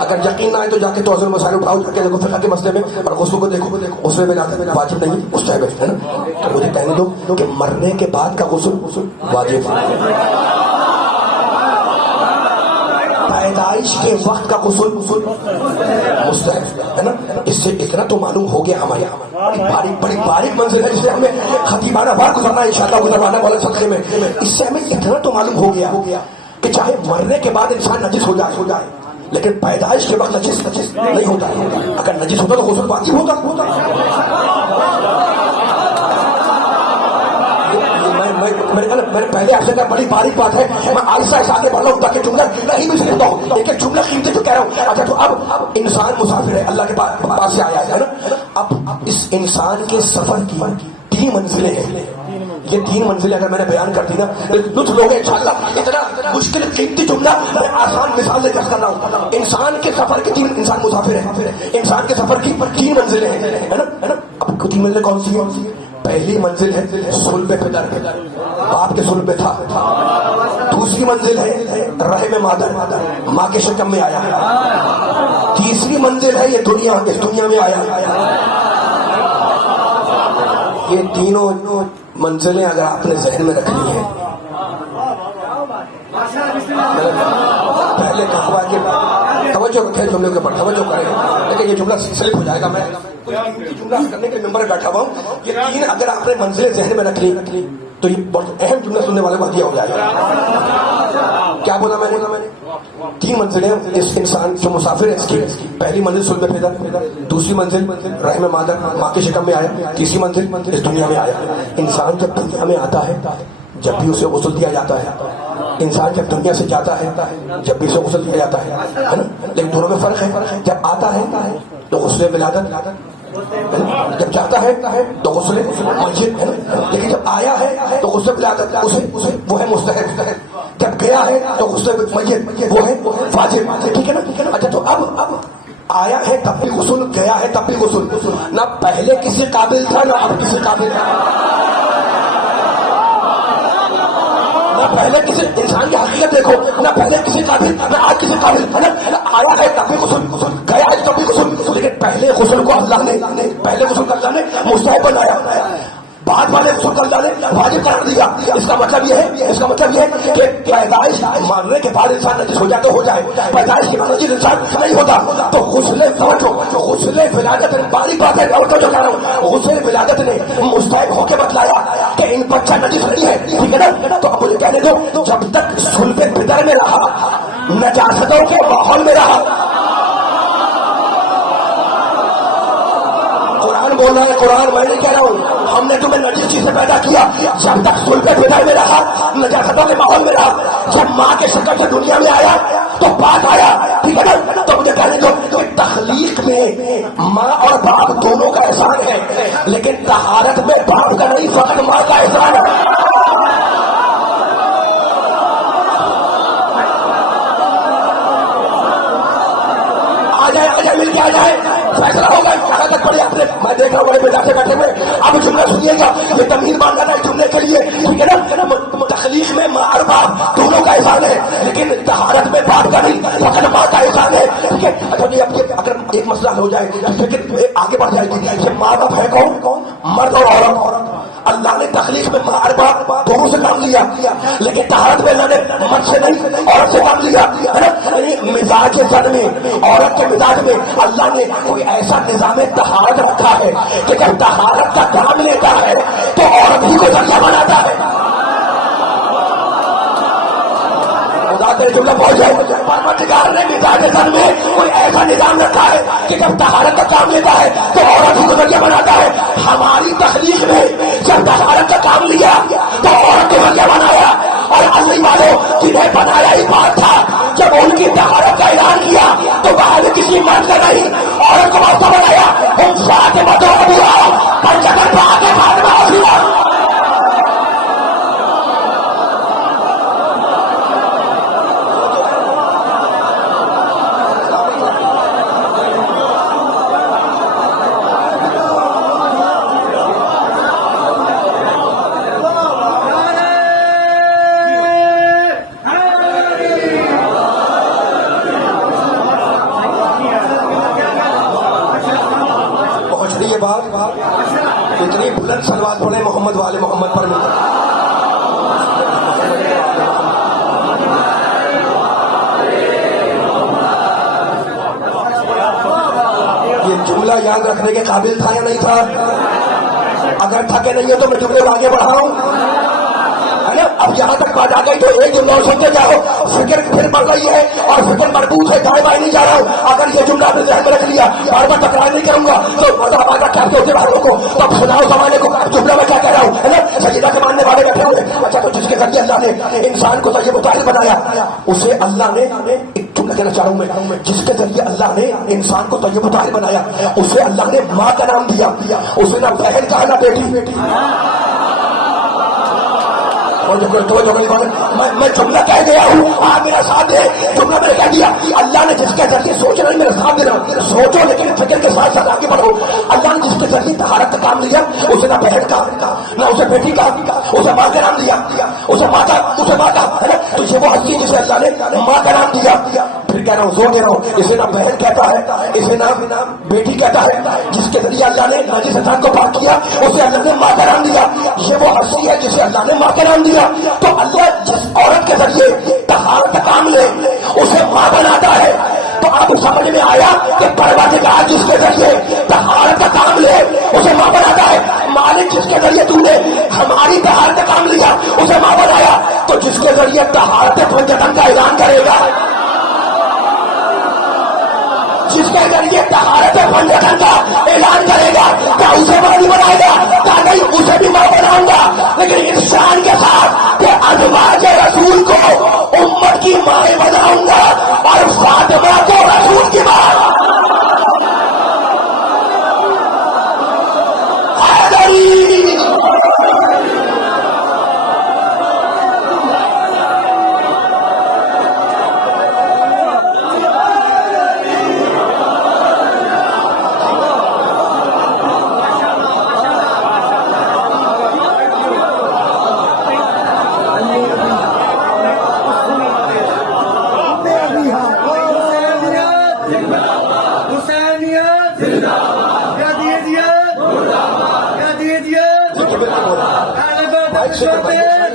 اگر یقین نہ آئے تو جا کے توازن مسائل اٹھاؤ، جا کے دیکھو فقہ کے مسئلے میں، اور غسل کو دیکھو، غسل میں لاتے واجب نہیں مستحب ہے نا. تو مجھے کہنے دو کہ مرنے کے بعد کا غسل واجب، پیدائش کے وقت کا غسل مستحب ہے نا. اس سے اتنا تو معلوم ہو گیا ہمارے یہاں بڑی باریک منزل ہے جسے ہمیں خطیبانہ وار گزرنا ہے انشاءاللہ گزروانا والا صدقے میں. اس سے ہمیں اتنا تو معلوم ہو گیا کہ چاہے مرنے کے بعد انسان نجس ہو جائے لیکن پیدائش کے وقت نجس نہیں ہوتا. اگر نجس ہوتا تو غسل واجب ہوتا. میں نے پہلے آپ سے کہا بڑی باریک بات ہے، میں آہستہ آگے بڑھ رہا ہوں تاکہ جملہ نہیں بھی سکتا ہوں. ایک جملہ قیمتی جو کہہ رہا ہوں. اچھا تو اب انسان مسافر ہے، اللہ کے پاس سے آیا ہے نا. اب اس انسان کے سفر کی 3 منزلیں ہیں. یہ 3 منزلیں اگر میں نے بیان کر دی نا لطف لوگ انشاءاللہ. اتنا مشکل قیمتی جملہ میں آسان مثال لے کر رہا ہوں. انسان کے سفر کی 3 انسان مسافر ہے. انسان کے سفر کی 3 منزلیں ہیں ہے نا. اب 3 منزلیں کون سی ہیں؟ پہلی منزل ہے صلب پدر، باپ کے صلب میں تھا. دوسری منزل ہے رحم مادر، ماں کے شکم میں آیا. تیسری منزل ہے یہ دنیا، اس دنیا میں آیا. یہ تینوں منزلیں اگر آپ نے ذہن میں رکھنی ہے، پہلے کہا کہ توجہ رکھیں جملے کے اوپر، توجہ کریں. لیکن یہ جملہ سلپ ہو جائے گا. میں جملہ کرنے کے ممبر بیٹھا ہوا ہوں. یہ 3 اگر آپ نے منزلیں ذہن میں رکھ لی تو یہ بہت اہم جملہ سننے والے کو دیا ہو جائے گا. کیا بولا میں نے؟ 3 منزلیں اس انسان جو مسافر ہے اس کی. پہلی منزل صلب پدر، دوسری منزل رحم مادر، ماں کے شکم میں آیا. تیسری منزل اس دنیا میں آیا. انسان جب دنیا میں آتا ہے جب بھی اسے غسل دیا جاتا ہے. انسان جب دنیا سے جاتا ہے جب بھی اسے غسل دیا جاتا ہے نا. لیکن دونوں میں فرق ہے. جب آتا ہے تو غسل ولادت، جب جاتا ہے تو غسل مسجد ہے نا. لیکن جب آیا ہے تو غسل ولادت اسے وہ ہے مستحب. جب گیا ہے تو غسل مسجد وہ ہے واجب. ٹھیک ہے نا. اچھا تو اب آیا ہے تب بھی غسل، گیا ہے تب بھی غسل. نہ پہلے کسی قابل تھا نہ اب کسی قابل تھا. نہ پہلے کسی انسان کی حقیقت دیکھو، نہ پہلے کسی قابل نہ آج کسی قابل. آیا ہے تب بھی غسل، گیا ہے تب بھی غسل. لیکن پہلے غسل کو اللہ نے مستحب بنایا، بعد والے غسل کو اللہ نے واجب قرار دیا. اس کا مطلب یہ ہے کہ پیدائش ماننے کے بعد انسان نجس ہو جائے تو ہو جائے، پیدائش کے بعد نجس انسان نہیں ہوتا. تو غسل ولادت باریک بات ہے. اور جو کہہ رہا ہوں غسل ولادت نے مستحب ہو کے بتلایا کہ ان بچہ نجس نہیں ہے. ٹھیک ہے نا. تو اب مجھے کہنے دو جب تک صلب پدر میں رہا، نجاستوں کے ماحول میں رہا. قرآن بول رہا ہے، قرآن میں نہیں کہہ رہا ہوں. ہم نے تمہیں نجس چیز سے پیدا کیا. جب تک صلب پدر میں رہا، نجاستوں کے ماحول میں رہا. جب ماں کے شکل سے دنیا میں آیا تو پاک آیا. ٹھیک ہے نا. تو مجھے کہنے دو کہ تخلیق میں ماں اور باپ دونوں کا احسان ہے، لیکن طہارت میں باپ کا نہیں، فقط ماں کا احسان ہے. آ جائے مل کے آ جائے، فیصلہ ہوگا. کہاں تک پڑے آپ نے؟ میں دیکھ رہا ہوں بڑے بیٹا سے بیٹھے ہوئے. اب جملہ سنیے گا، یہ تمہید مانگا تھا جملے کے لیے. ٹھیک ہے نا. تخلیق میں ماں اور باپ دونوں کا احسان ہے، لیکن طہارت میں باپ کا نہیں، فقط ماں کا احسان ہے. ٹھیک ہے. اچھا اگر ایک مسئلہ ہو جائے پھر آگے بڑھ جائے گی. یہ ماں باپ ہے کون؟ مرد اور عورت. اللہ نے تخلیق میں ماں اور باپ دونوں سے کام لیا، لیکن طہارت میں اللہ نے مرد سے نہیں عورت سے کام لیا. مزاج زن میں، عورت کے مزاج میں اللہ نے کوئی ایسا نظام طہارت رکھا ہے کہ جب طہارت کا کام لیتا ہے تو عورت ہی کو ذریعہ بناتا ہے. جملہ پہنچ جائے. پروردگار نے مزاج زن میں کوئی ایسا نظام رکھا ہے کہ جب طہارت کا کام لیتا ہے تو عورت ہی کو ذریعہ بناتا ہے. ہماری تخلیق میں جب طہارت کا کام لیا تو عورت کو ذریعہ بنایا. اور اللہ والوں جنہیں بنایا ہی بات تھا، جب ان کی طہارت کا اعلان کیا تو باہر کسی مرد کا نہیں، عورت کو واسطہ بنایا. ہم ذات مدعو دیا پر جگہ بات ہے فاطمہ ہوا. بعد اتنی بلند صلوات پڑھے محمد والے محمد پر مل یہ جملہ یاد رکھنے کے قابل تھا یا نہیں تھا؟ اگر تھا کہ نہیں ہو تو میں جملے کو آگے بڑھاؤں. اب یہاں تک بات آ گئی تو ایک جملہ اور سمجھے جاؤ. فکر پھر بڑھ رہی ہے اور فکر مربوط ہے، دائیں بائیں نہیں جا رہا ہوں. اگر یہ جملہ اپنے ذہن میں رکھ لیا، بار بار تکرار نہیں کروں گا تو مزہ آ کیا ہوتے والوں کو تو اب سناؤ زمانے کو جملہ میں کیا کہہ رہا ہوں، ہے نا؟ سجدہ کے ماننے والے بیٹھے ہوئے. اچھا تو جس کے ذریعے اللہ نے انسان کو طیب و طاہر بنایا، اسے اللہ نے ایک جملہ کہنا چاہ رہا ہوں میں، جس کے ذریعے اللہ نے انسان کو طیب و طاہر بنایا، اسے اللہ نے ماں کا نام دیا. اسے نہ بہن کہا نہ بیٹی. میں جملہ کہہ گیا ہوں، آپ میرا ساتھ دے. جملہ میں نے کہہ دیا اللہ نے جس کے ذریعے سوچ رہا ہے میرا ساتھ دینا. سوچو لیکن فکر کے ساتھ ساتھ آگے بڑھو. اللہ نے جس کے ذریعے طہارت کا کام لیا، اسے نہ بہن کا نہ اسے بیٹی کا، اسے ماں کا نام دیا. اسے ماں کا ہے نا. تو یہ وہ ہستی جسے اللہ نے ماں کا نام دیا. پھر کہہ رہا ہوں، زور دے رہا ہوں، اسے نہ بہن کہتا ہے، اسے نہ بیٹی کہتا ہے. جس کے ذریعے اللہ نے ناجس انسان کو پاک کیا، اسے اللہ نے ماں کا نام دیا. یہ وہ ہستی ہے جسے اللہ نے ماں کا نام دیا. تو اللہ جس عورت کے ذریعے طہارت کا کام لے اسے ماں بناتا ہے. تو آپ سمجھ میں آیا کہ پروردگار جس کے ذریعے طہارت کا کام لے اسے ماں بناتا ہے. مالک جس کے ذریعے تم نے ہماری طہارت کا کام لیا اسے ماں بنایا. تو جس کے ذریعے طہارت پنجتن کا اعلان کرے گا، جس کے ذریعے طہارت پنجتن کا اعلان کرے گا، کیا اسے ماں نہیں بنائے گا؟ کیا نہیں اسے بھی ماں بناؤں گا. لیکن انسان کے ساتھ کہ ازواج رسول کو امت کی ماں بناؤں گا اور فاطمہ کو رسول کی ماں.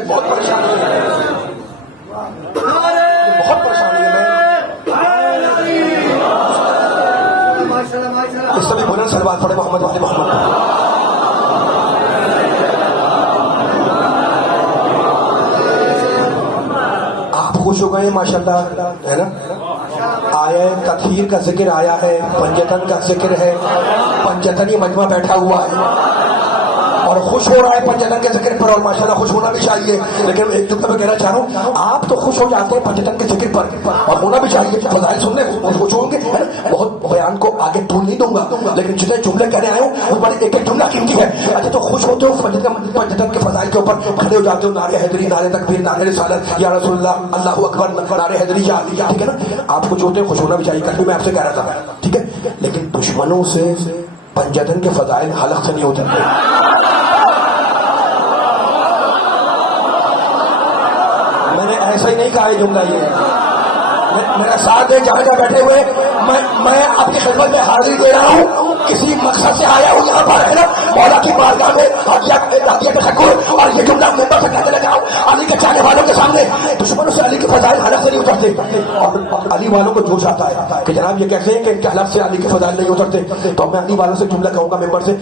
بہت پریشانی ہے، بہت پریشانی ہے. میں اس سے بھی بلند صلوات پڑھے محمد والے محمد. آپ خوش ہو گئے ماشاءاللہ، ہے نا؟ آیا تطہیر کا ذکر آیا ہے، پنجتن کا ذکر ہے، پنجتنی مجمع بیٹھا ہوا ہے اور خوش ہو رہا ہے پنجتن کے ذکر پر، اور ماشاءاللہ خوش ہونا بھی چاہیے. لیکن ایک جملہ میں کہنا چاہ رہا ہوں، آپ تو خوش ہو جاتے ہیں پنجتن کے ذکر پر اور ہونا بھی چاہیے. فضائل سننے خوش ہوں گے، بہت بیان کو آگے طول نہیں دوں گا، لیکن جتنے جملے کہنے آئے ہوں اس پر ایک ایک جملہ قیمتی ہے. اچھا تو خوش ہوتے ہو پنجتن کے فضائل کے اوپر کھڑے ہو جاتے ہو، نعرہ حیدری، نعرہ تکبیر، نعرہ رسالت، یا رسول اللہ، اللہ اکبر، نعرہ حیدری، یا علی، ٹھیک ہے نا؟ آپ خوش ہوتے ہیں، خوش ہونا بھی چاہیے. کل بھی میں آپ سے کہہ رہا تھا، ٹھیک ہے؟ لیکن دشمنوں سے پنجتن کے فضائل حلق سے نہیں ہوتے. میں نے ایسا ہی نہیں کہا یہ جملہ. یہ میرا ساتھ ہے جہاں جہاں بیٹھے ہوئے، میں آپ کی خدمت میں حاضری دے رہا ہوں، کسی مقصد سے آیا ہوں یہاں پر، ہے نا؟ مولا کی بارگاہ میں حاجیہ تشکر. اور یہ جملہ ممبر سے کہتے لگا ہوں علی کے چاہنے والوں کے سامنے، دشمنوں سے علی کے فضائل حلق سے نہیں اترتے. اور علی والوں کو جوش آتا ہے کہ جناب یہ کیسے ہیں کہ ان کے حلق سے علی کے فضائل نہیں اترتے. تو میں علی والوں سے جملہ کہوں گا ممبر سے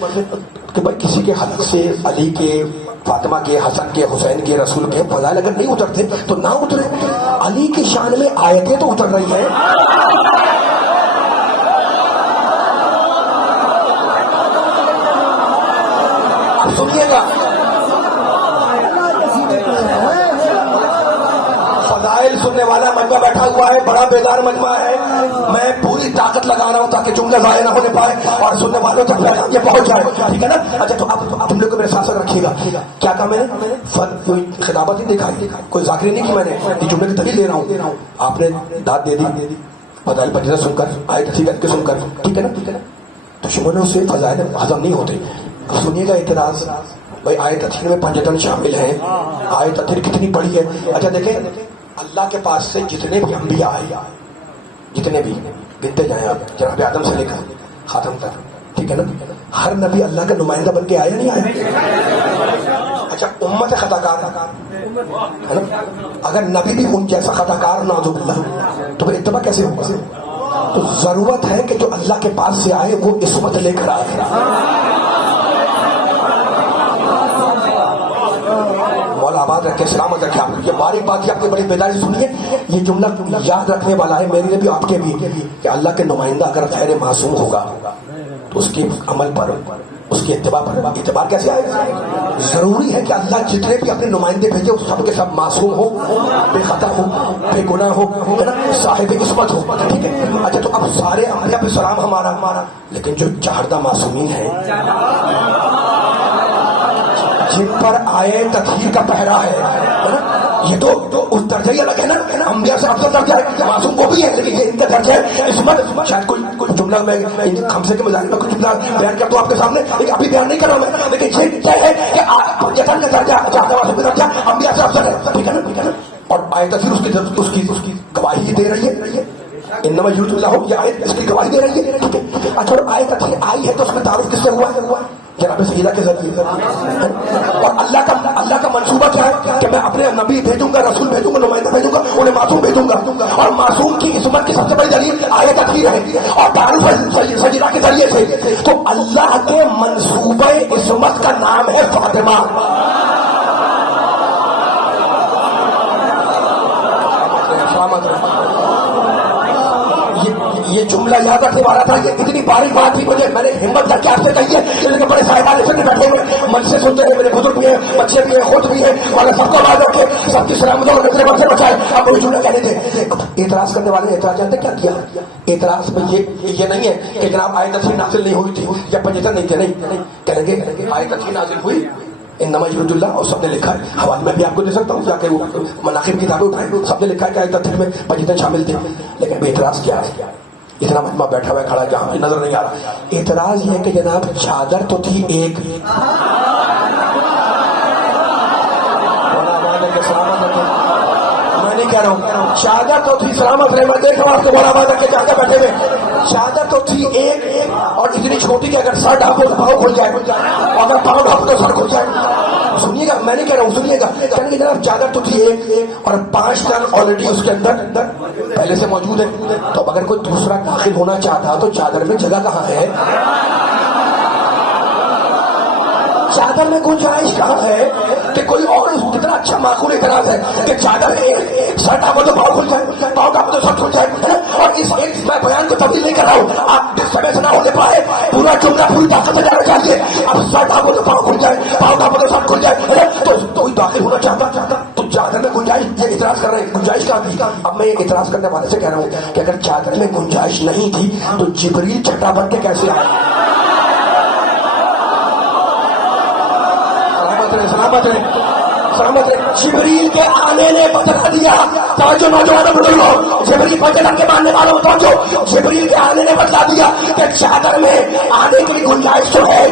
کہ بھائی کسی کے حلق سے علی کے، فاطمہ کے، حسن کے، حسین کے، رسول کے فضائل اگر نہیں اترتے تو نہ اترے. علی کی شان میں آیتیں تو اتر رہی ہیں. اب سنیے گا، فضائل سننے والا مجمع بیٹھا ہوا ہے، بڑا بیدار مجمع ہے. میں پوری طاقت لگا رہا ہوں تاکہ جملہ ضائع نہ ہونے پائے اور سننے والوں تک یہ پہنچ جائے، ٹھیک ہے نا؟ اچھا تو اب تم لوگ کو میرے ساتھ ساتھ رکھیے گا. کیا کہا میں نے؟ کوئی خطابت نہیں دکھائی، کوئی ذاکری نہیں کی میں نے. یہ جملے کی دلیل دے رہا ہوں. آپ نے داد دے دی فضائل پنجتن سن کر، آیت تطہیر کے سن کر، ٹھیک ہے نا؟ دشمنوں سے فضائل ہضم نہیں ہوتے. اب سنیے گا اعتراض. بھائی آیت تطہیر میں پنجتن شامل ہے، آیت تطہیر کتنی بڑی ہے. اچھا دیکھیں، اللہ کے پاس سے جتنے بھی انبیاء آئے، جتنے بھی گنتے جائیں آپ، جناب آدم سے لے کر خاتم تک، ٹھیک ہے نا؟ ہر نبی اللہ کا نمائندہ بن کے آیا نہیں آیا؟ اچھا امت خطا کار ہے نا، اگر نبی بھی ان جیسا خطا کار نعوذ باللہ تو پھر اتباع کیسے ہوگا؟ تو ضرورت ہے کہ جو اللہ کے پاس سے آئے وہ عصمت لے کر آئے. مولا آباد رکھے، سلامت رکھے. آپ یہ باریک بات آپ نے بڑی بیداری سنیے. یہ جملہ یاد رکھنے والا ہے میرے لیے بھی آپ کے بھی، کہ اللہ کے نمائندہ اگر غیر معصوم ہوگا تو اس کے عمل پر، اس کی اتباع پر اعتبار کیسے آئے گا؟ ضروری ہے کہ اللہ جتنے بھی اپنے نمائندے بھیجے وہ سب کے سب معصوم ہو، بے خطا ہو، بے گناہ ہو، صاحب عصمت ہو. ٹھیک ہے. اچھا تو اب سارے انبیاء پہ سلام ہمارا، لیکن جو چہردہ معصومین ہیں جن پر آئے تطہیر کا پہرا ہے نا، یہ تو اس درجہ ہی الگ ہے نا. انبیاء سے افضل درجہ ہے، معصوم وہ بھی ہے لیکن یہ ان کا درجہ ہے عصمت. شاید کوئی جملہ میں خمسے کے مزاج میں کچھ جملہ بیان کرتا ہوں آپ کے سامنے، لیکن ابھی بیان نہیں کر رہا میں، لیکن یہ طے ہے کہ یتن کا درجہ، معصوم کا درجہ انبیاء سے افضل ہے. ٹھیک ہے نا. اور آئے تطہیر اس کی گواہی دے رہی ہے. انما یرید اللہ، یہ آیت اس کی گواہی دے رہی ہے. ٹھیک ہے. اچھا اور آیت تطہیر آئی ہے تو اس میں تعارف کس سے ہوا ہے؟ جناب سیدہ کے ذریعے. اور اللہ کا منصوبہ کیا ہے کہ میں اپنے نبی بھیجوں گا، رسول بھیجوں گا، نمائندہ بھیجوں گا، انہیں معصوم بھیجوں گا. اور معصوم کی عصمت کی سب سے بڑی دلیل آیت تطہیر ہے اور تعارف سیدہ کے ذریعے سے. تو اللہ کے منصوبہ عصمت کا نام ہے فاطمہ. یہ جملہ یاد رکھنے والا تھا. یہ اتنی باریک بات تھی، مجھے میں نے ہمت کر کے آپ سے کہی ہے. لیکن بڑے صاحبان ایسے نہیں بیٹھے ہوئے من سے سنتے ہیں، میرے بزرگ بھی ہیں، بچے بھی ہیں، خود بھی ہیں. والا سب کو آواز رکھے، سب کی سلامت اور نظر بد سے بچائے. اب وہ جملہ کہنے تھے. اعتراض کرنے والے اعتراض جانتے کیا کیا؟ اعتراض میں یہ نہیں ہے کہ جناب آیت تطہیر نازل نہیں ہوئی تھی یا پنجتن نہیں تھے. نہیں کہیں گے آیت تطہیر نازل ہوئی، انما یرید اللہ، اور سب نے لکھا ہے. حوالے میں بھی آپ کو دے سکتا ہوں، جا کے وہ مناقب کتابیں اٹھائیں، سب نے لکھا ہے کہ آیت تطہیر میں پنجتن شامل تھے. لیکن اعتراض کیا ہے؟ اتنا مجمع بیٹھا ہوا ہے کھڑا جہاں پہ نظر نہیں آ رہا. اعتراض یہ کہ جناب چادر تو تھی ایک، میں نہیں کہہ رہا ہوں چادر تو تھی، سلامت رہے. میں دیکھ رہا ہوں آپ کو بڑا آواز رکھ کے جا کے بیٹھے ہوئے. چادر تو تھی ایک اور اتنی چھوٹی کہ اگر سر ڈھانپو تو پاؤں کھل جائے، اگر پاؤں ڈھانپو تو سر کھل جائے. سنیے گا، میں نہیں کہہ رہا ہوں، سنیے گا. کہنے کہ جناب چادر تو تھی ایک اور 5 ٹن آلریڈی اس کے اندر پہلے سے موجود ہے. تو اگر کوئی دوسرا داخل ہونا چاہتا تو چادر میں جگہ کہاں ہے؟ چادر میں گنجائش کہاں ہے کہ کوئی اور؟ کتنا اچھا معقول اعتراض ہے کہ چادر سر ڈھانپو تو پاؤں کھل جائے، پاؤں ڈھانپو تو سر کھل جائے. اور اس ایک میں بیان کو تبدیل نہیں کر رہا ہوں، آپ جس سمے سے نہ ہونے پائے پورا جملہ پوری طاقت سے جانا چاہیے. اب سر ڈھانپو تو پاؤں کھل جائے، پاؤں ڈھانپو تو سر کھل جائے. تو کوئی داخل ہونا چاہتا تو چادر میں گنجائش، یہ اعتراض کر رہے ہیں گنجائش کہاں تھی. اب میں اعتراض کرنے والے سے کہہ رہا ہوں کہ اگر چادر میں گنجائش نہیں تھی تو جبریل چھٹا بن کے کیسے آئے؟ سلامت ہے. جبریل کے آنے نے بتا دیا. توجہ نوجوانوں بزرگوں، جبریل پنجتن کے ماننے والوں توجہ، جبریل کے آنے نے بتلا دیا کہ چادر میں آنے کی گنجائش تو ہے.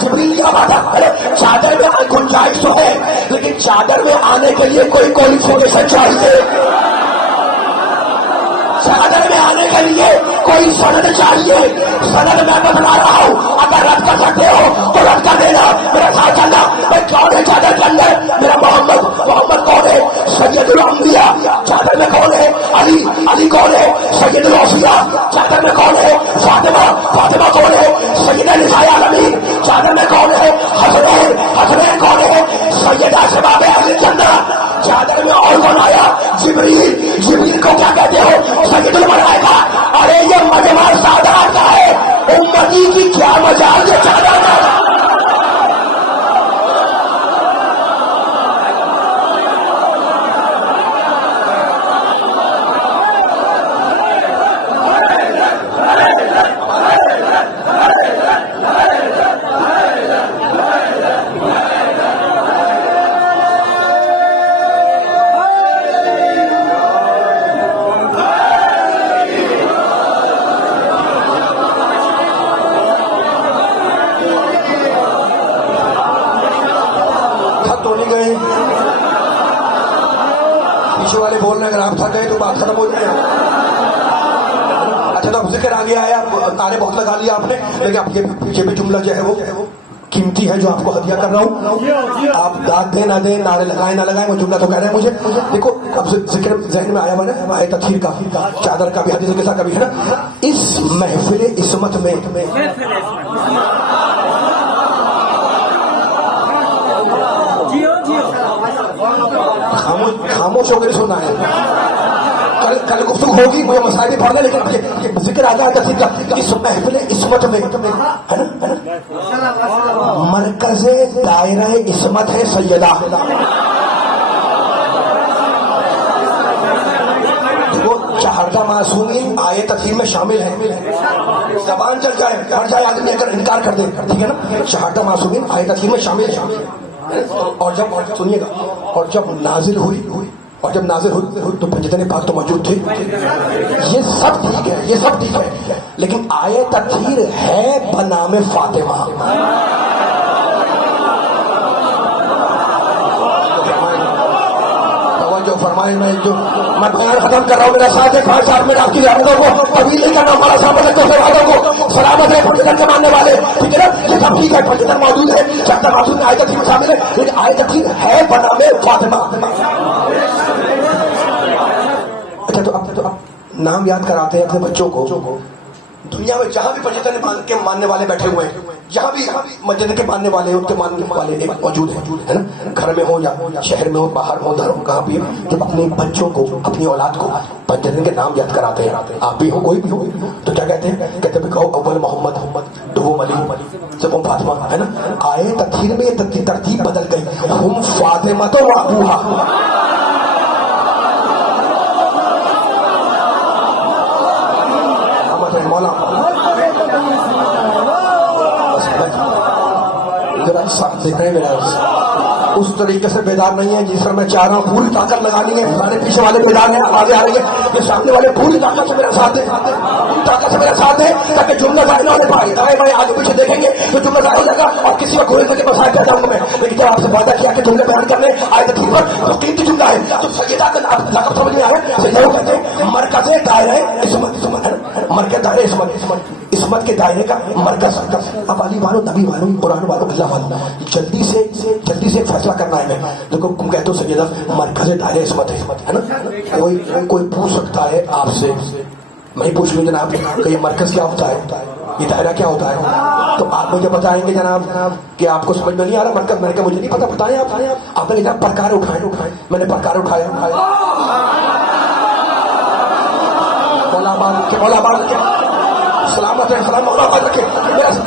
جبریل کیا بات ہے؟ چادر میں گنجائش تو ہے لیکن چادر میں آنے کے لیے کوئی کوالیفیکیشن چاہیے. چادر میں آنے کے لیے کوئی سند چاہیے. سند میں بتا رہا ہوں، اگر رد کر سکتے ہو تو رد کر دینا، میرا ساتھ چلنا. میں کون ہے چادر کے اندر؟ میرا محمد کون ہے؟ سید الانبیاء. چادر میں کون ہے؟ علی کون ہے؟ سید الاوصیاء. چادر میں کون ہے؟ فاطمہ کون ہے؟ سیدہ نساء العالمین. چادر میں کون ہے؟ حسنین کون ہے؟ سیدہ شباب اہل الجنہ. چادر میں اور کون آیا؟ جبریل کو کیا کہتے ہو؟ سید الملائکہ. ارے یہ مجمع سادات کا ہے، امتی کی کیا مجال ہے چادر کا؟ پیچھے والے بول رہے ہیں اگر آپ تھک گئے تو بات ختم ہو جائے. اچھا اچھا تو اب ذکر آ گیا ہے, آپ نعرے بہت لگا لیا آپ نے, لیکن اب یہ پیچھے بھی جملہ جو ہے وہ قیمتی ہے جو آپ کو ہدیہ کر رہا ہوں. آپ داد دیں نہ دیں, نعرے لگائیں نہ لگائیں, وہ جملہ تو کہہ رہے ہیں مجھے. دیکھو اب ذکر ذہن میں آیا ہوا نا, آئے تطہیر کا, چادر کا بھی, حدیث کے ساتھ کا بھی ہے نا. اس محفل عصمت میں خاموش ہو کے سننا ہے. کل گفتگو ہوگی, مجھے مسائل بھی پڑھنا, لیکن ذکر آ جائے تفصیل کا. اس محفل عصمت میں ہے نا, مرکز دائرہ عصمت ہے سیدہ. وہ چہردہ معصومین آئے تطہیر میں شامل ہیں. زبان چل جائے ہر جائے آدمی اگر انکار کر دے, ٹھیک ہے نا, چہردہ معصومین آئے تطہیر میں شامل ہیں. اور جب سنیے گا, اور جب نازل ہوئی تو جتنے پاک تو موجود تھے. یہ سب ٹھیک ہے, یہ سب ٹھیک ہے, لیکن آئے تطہیر ہے بنام فاطمہ. جو فرمائے, میں بیان ختم کر رہا ہوں, میرا ساتھ ہے 5 سال میں آپ کی رحمتوں کو طویل نہیں کرنا, ہمارا سامنے کو سلامت ہے. پاکستان کے ماننے والے, ٹھیک ہے نا, یہ سب ٹھیک ہے, پاکستان موجود ہے, چاہتا موجود میں آئے تطہیر شامل ہے, لیکن آئے تطہیر ہے بنام فاطمہ. اچھا تو اب نام یاد کراتے ہیں اپنے بچوں کو. دنیا میں جہاں بھی پاکستان کے ماننے والے بیٹھے ہوئے ہیں, جہاں بھی مسجد کے ماننے والے, ان کے ماننے والے موجود ہیں نا, گھر میں ہو یا شہر میں ہو, باہر ہو, در ہو, کہاں بھی, جب اپنے بچوں کو, اپنی اولاد کو پنجتن کے نام یاد کراتے ہیں, آپ بھی ہو, کوئی بھی ہو, تو کیا کہتے ہیں, کہتے ہیں کہو اول محمد, دوم علی, سوم فاطمہ, ہے نا. آئے تطہیر میں یہ ترتیب بدل گئی, ہم فاطمہ تو ابوہا. مولا دیکھ رہے ہیں میرا اس طریقے سے بیدار نہیں ہے جس طرح میں چاہ رہا ہوں. پوری طاقت لگانی ہے, سارے پیچھے والے بیدار ہیں, آگے آ رہے ہیں, یہ سامنے والے پوری طاقت سے میرا ساتھ دیں, پوری طاقت سے میرا ساتھ دیں, تاکہ جملہ ظاہر نہ ہو پائے. دائیں بائیں آگے پیچھے دیکھیں گے تو جملہ ظاہر ہو جائے گا, اور کسی کو گھوڑے کے مسائل کہتا ہوں میں. لیکن جب آپ سے وعدہ کیا کہ جملے بیان کرنے آئے تطہیر پر, تو قیمتی جملہ ہے. تو سیدہ کا لقب سمجھ میں آئے, سیدہ کہتے ہیں مرکز دائرہ عصمت, مرکز دائرہ عصمت, عصمت کے دائرے کا مرکز. اب علی والوں, نبی والوں, قرآن والوں, اللہ والوں, جلدی سے فیصلہ کرنا ہے. میں دیکھو تم کہتے ہو سیدہ مرکز دائرہ عصمت ہے نا. کوئی پوچھ سکتا ہے آپ سے, میں پوچھ لوں جناب کہ یہ مرکز کیا ہوتا ہے, یہ دائرہ کیا ہوتا ہے, تو آپ مجھے بتائیں گے جناب کہ آپ کو سمجھ میں نہیں آ رہا مرکز. میں نے کہا مجھے نہیں پتا, بتائیں آپ نے جناب پرکار اٹھائے, میں نے پرکار اٹھایا. مولا باد سلامت ہے, سلام مولا باد رکھے.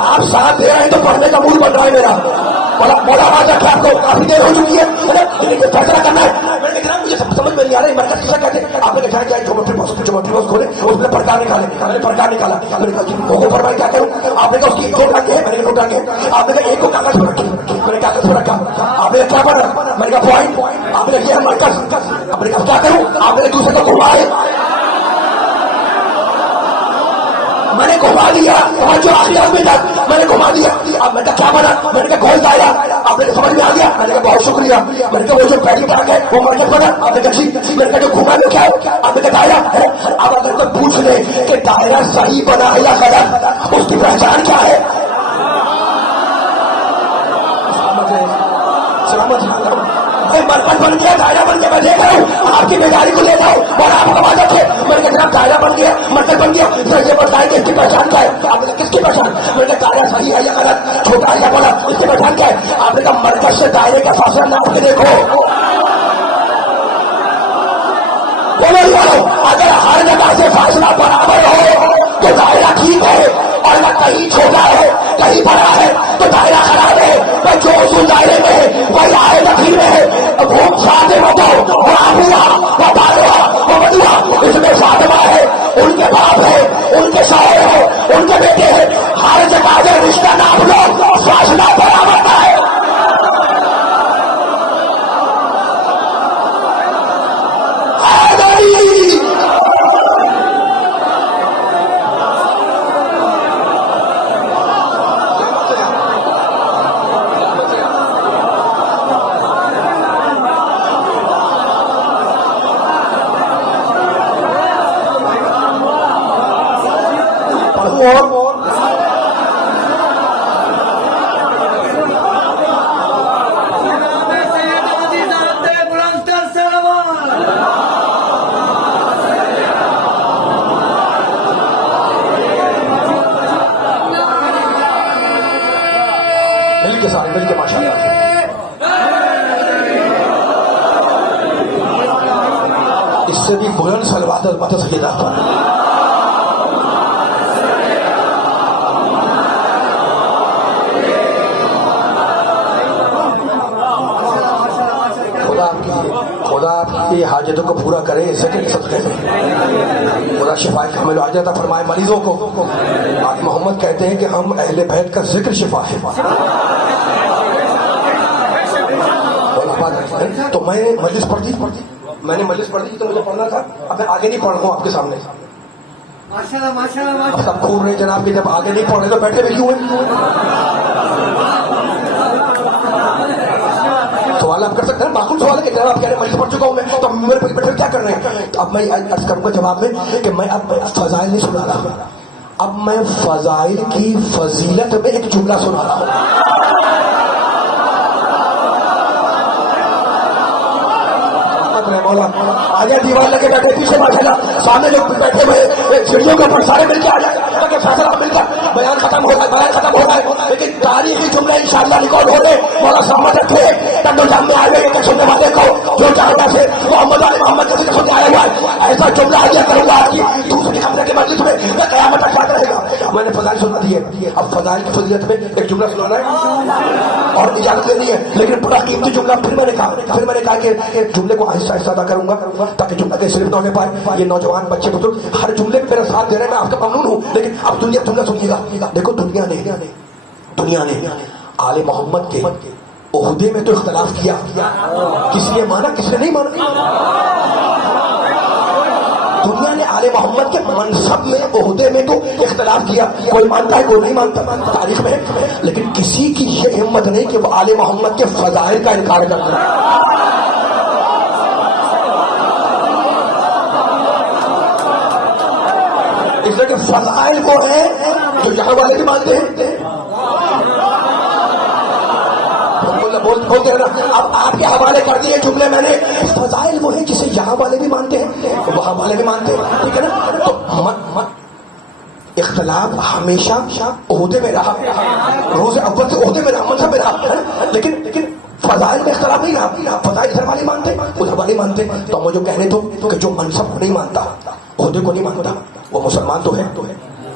آپ ساتھ دے رہے ہیں تو پڑھنے کا موڈ بن رہا ہے میرا. مولا باد رکھے, آپ کو کافی دیر ہو چکی ہے, فیصلہ کرنا ہے. مجھے سمجھ میں نہیں آ رہا ہے مرکز کسے کہتے ہیں. آپ نے کہا کیا جیومیٹری باکس کھولے, اس میں پرکار نکالے, میں نے پرکار نکالا. میں نے کہا پر میں کیا کروں, آپ نے کہا اس کی دو ٹانگیں ہیں, میں نے کہا دو ٹانگیں. آپ نے کہا ایک کو کاغذ پر رکھی, میں نے کاغذ پر رکھا. آپ نے کیا پڑھا, میں نے کہا پوائنٹ. آپ نے کیا مرکز, آپ نے کہا کیا کروں, آپ نے دوسرے کو گھمائے, میں نے گھما دیا, جو آخر میں تک میں نے گھما دیا. اب میں نے کیا بنا, میں نے کہا گھول دایا. آپ نے سمجھ میں آ گیا, میں نے کہا بہت شکریہ. میں نے کہا وہ جو پہلی ٹانگ ہے وہ مرکز بنا, آپ نے کہا جی. میں نے کہا جو گھما لو کیا ہے, آپ نے کہا دائرہ ہے. اب اگر کوئی پوچھ لے کہ دائرہ صحیح بنا ہے یا غلط, اس کی پہچان کیا ہے. مرکز بن گیا, دائرہ بن گیا, میں دیکھ رہا ہوں آپ کی بیداری کو لیتا ہوں, اور آپ کو عبادت ہے. میں نے کہا دائرہ بن گیا, مرکز بن گیا, یہ بتائیں کہ اس کی پہچان کیا ہے. آپ نے کہا کس کی پہچان, میں نے کہا دائرہ صحیح ہے یا غلط, چھوٹا یا بڑا, اس کی پہچان کیا ہے. آپ نے کہا مرکز سے دائرے کا فاصلہ ناپ کے دیکھو. اگر ہر جگہ سے فاصلہ برابر ہو تو دائرہ ٹھیک ہے, اور اگر کہیں چھوٹا ہے کہیں بڑا ہے تو دائرہ خراب ہے. جو اصول دائرے میں ہے وہی آئے تطہیر میں ہے. وہ ساتھ بتاؤ, وہ آبوا, وہ بادوا, وہ بدوا, اس میں فاطمہ ہے, ان کے باپ ہے, ان کے شوہر ہے, ان کے بیٹے ہیں. ہر جگہ اگر رشتہ ناپ لو فاصلہ برابر ہے. کے سارے مل کے ماشاءاللہ. اس سے بھی بلند صلوات البتہ سیدہ پر. خدا آپ کی حاجتوں کو پورا کرے ذکر صدقے میں. خدا شفا کامل و عاجلہ فرمائے مریضوں کو. آج محمد کہتے ہیں کہ ہم اہل بیت کا ذکر شفا ہے. تو میں نے مجلس پڑھ دی تو مجھے پڑھنا تھا. اب میں آگے نہیں پڑھ رہا ہوں آپ کے سامنے. اب سب کھول رہے جناب کہ جب آگے نہیں پڑھ رہے تو بیٹھے ہوئے کیوں ہیں؟ سوال آپ کر سکتے ہیں. معقول سوال ہے کہ جناب آپ کہہ رہے ہیں مجلس پڑھ چکا ہوں میں, تو میرے پہ بیٹھے کیا کر رہے ہیں؟ تو اب میں عرض کروں گا جواب میں کہ میں اب فضائل نہیں سنا رہا, اب میں فضائل کی فضیلت میں ایک جملہ سنا رہا ہوں. آگے دیوار لگے بیٹھے پیچھے ماشاءاللہ سامنے جو بیٹھے ہوئے سیڑھیوں کے اوپر سارے مل کے آ جائیں تاکہ فیصلہ مل کر بیان ختم ہو جائے. لیکن تاریخی جملے انشاءاللہ ریکارڈ ہو گئے. مولا سمجھ رکھے ٹنڈو جام میں آئے ہوئے سننے والے کو جو چاہتا سے محمد علی محمد جیسے سننے آئے ہوا ہے ایسا جملہ آگے کروں گا. آپ کی دوسری حملے کے مجلس میں قیامت تک بات رہے گا. میں نے فضائل سنا دی ہے, اب فضائل کی فضیلت میں ایک جملہ سنانا ہے اور اجازت دینی ہے. لیکن بڑا قیمتی جملہ پھر میں نے کہا کہ جملے کو آہستہ آہستہ ادا کروں گا تاکہ جملہ کے صرف نہ ہونے پائے. یہ نوجوان بچے بزرگ ہر جملے میں میرا ساتھ دے رہے ہیں, میں آپ کا ممنون ہوں. لیکن اب جملہ سنیے گا. دیکھو دنیا نے آل محمد کے عہدے میں تو اختلاف کیا, کس نے مانا کس نے نہیں مانا. دنیا نے آل محمد کے منصب میں عہدے میں تو اختلاف کیا, کوئی مانتا ہے کوئی نہیں مانتا تاریخ میں. لیکن کسی کی یہ ہمت نہیں کہ وہ آل محمد کے فضائل کا انکار کر رہا ہے. اس لیے کہ فضائل وہ ہیں جو یہاں والے بھی مانتے ہیں. بولتے ہیں نا, اب آپ کے حوالے کر دیے جملے میں نے. فضائل وہ ہیں جسے یہاں والے بھی مانتے ہیں وہاں والے بھی مانتے ہیں, ٹھیک ہے نا. تو اختلاف ہمیشہ عہدے میں رہا, روز اول سے عہدے میں رہا, منصب میں رہا. لیکن فضائل میں اختلاف نہیں رہا. فضائل ادھر والے مانتے ادھر والے مانتے. تو مجھے کہنے دو کہ جو منصب کو نہیں مانتا, عہدے کو نہیں مانتا, وہ مسلمان تو ہے,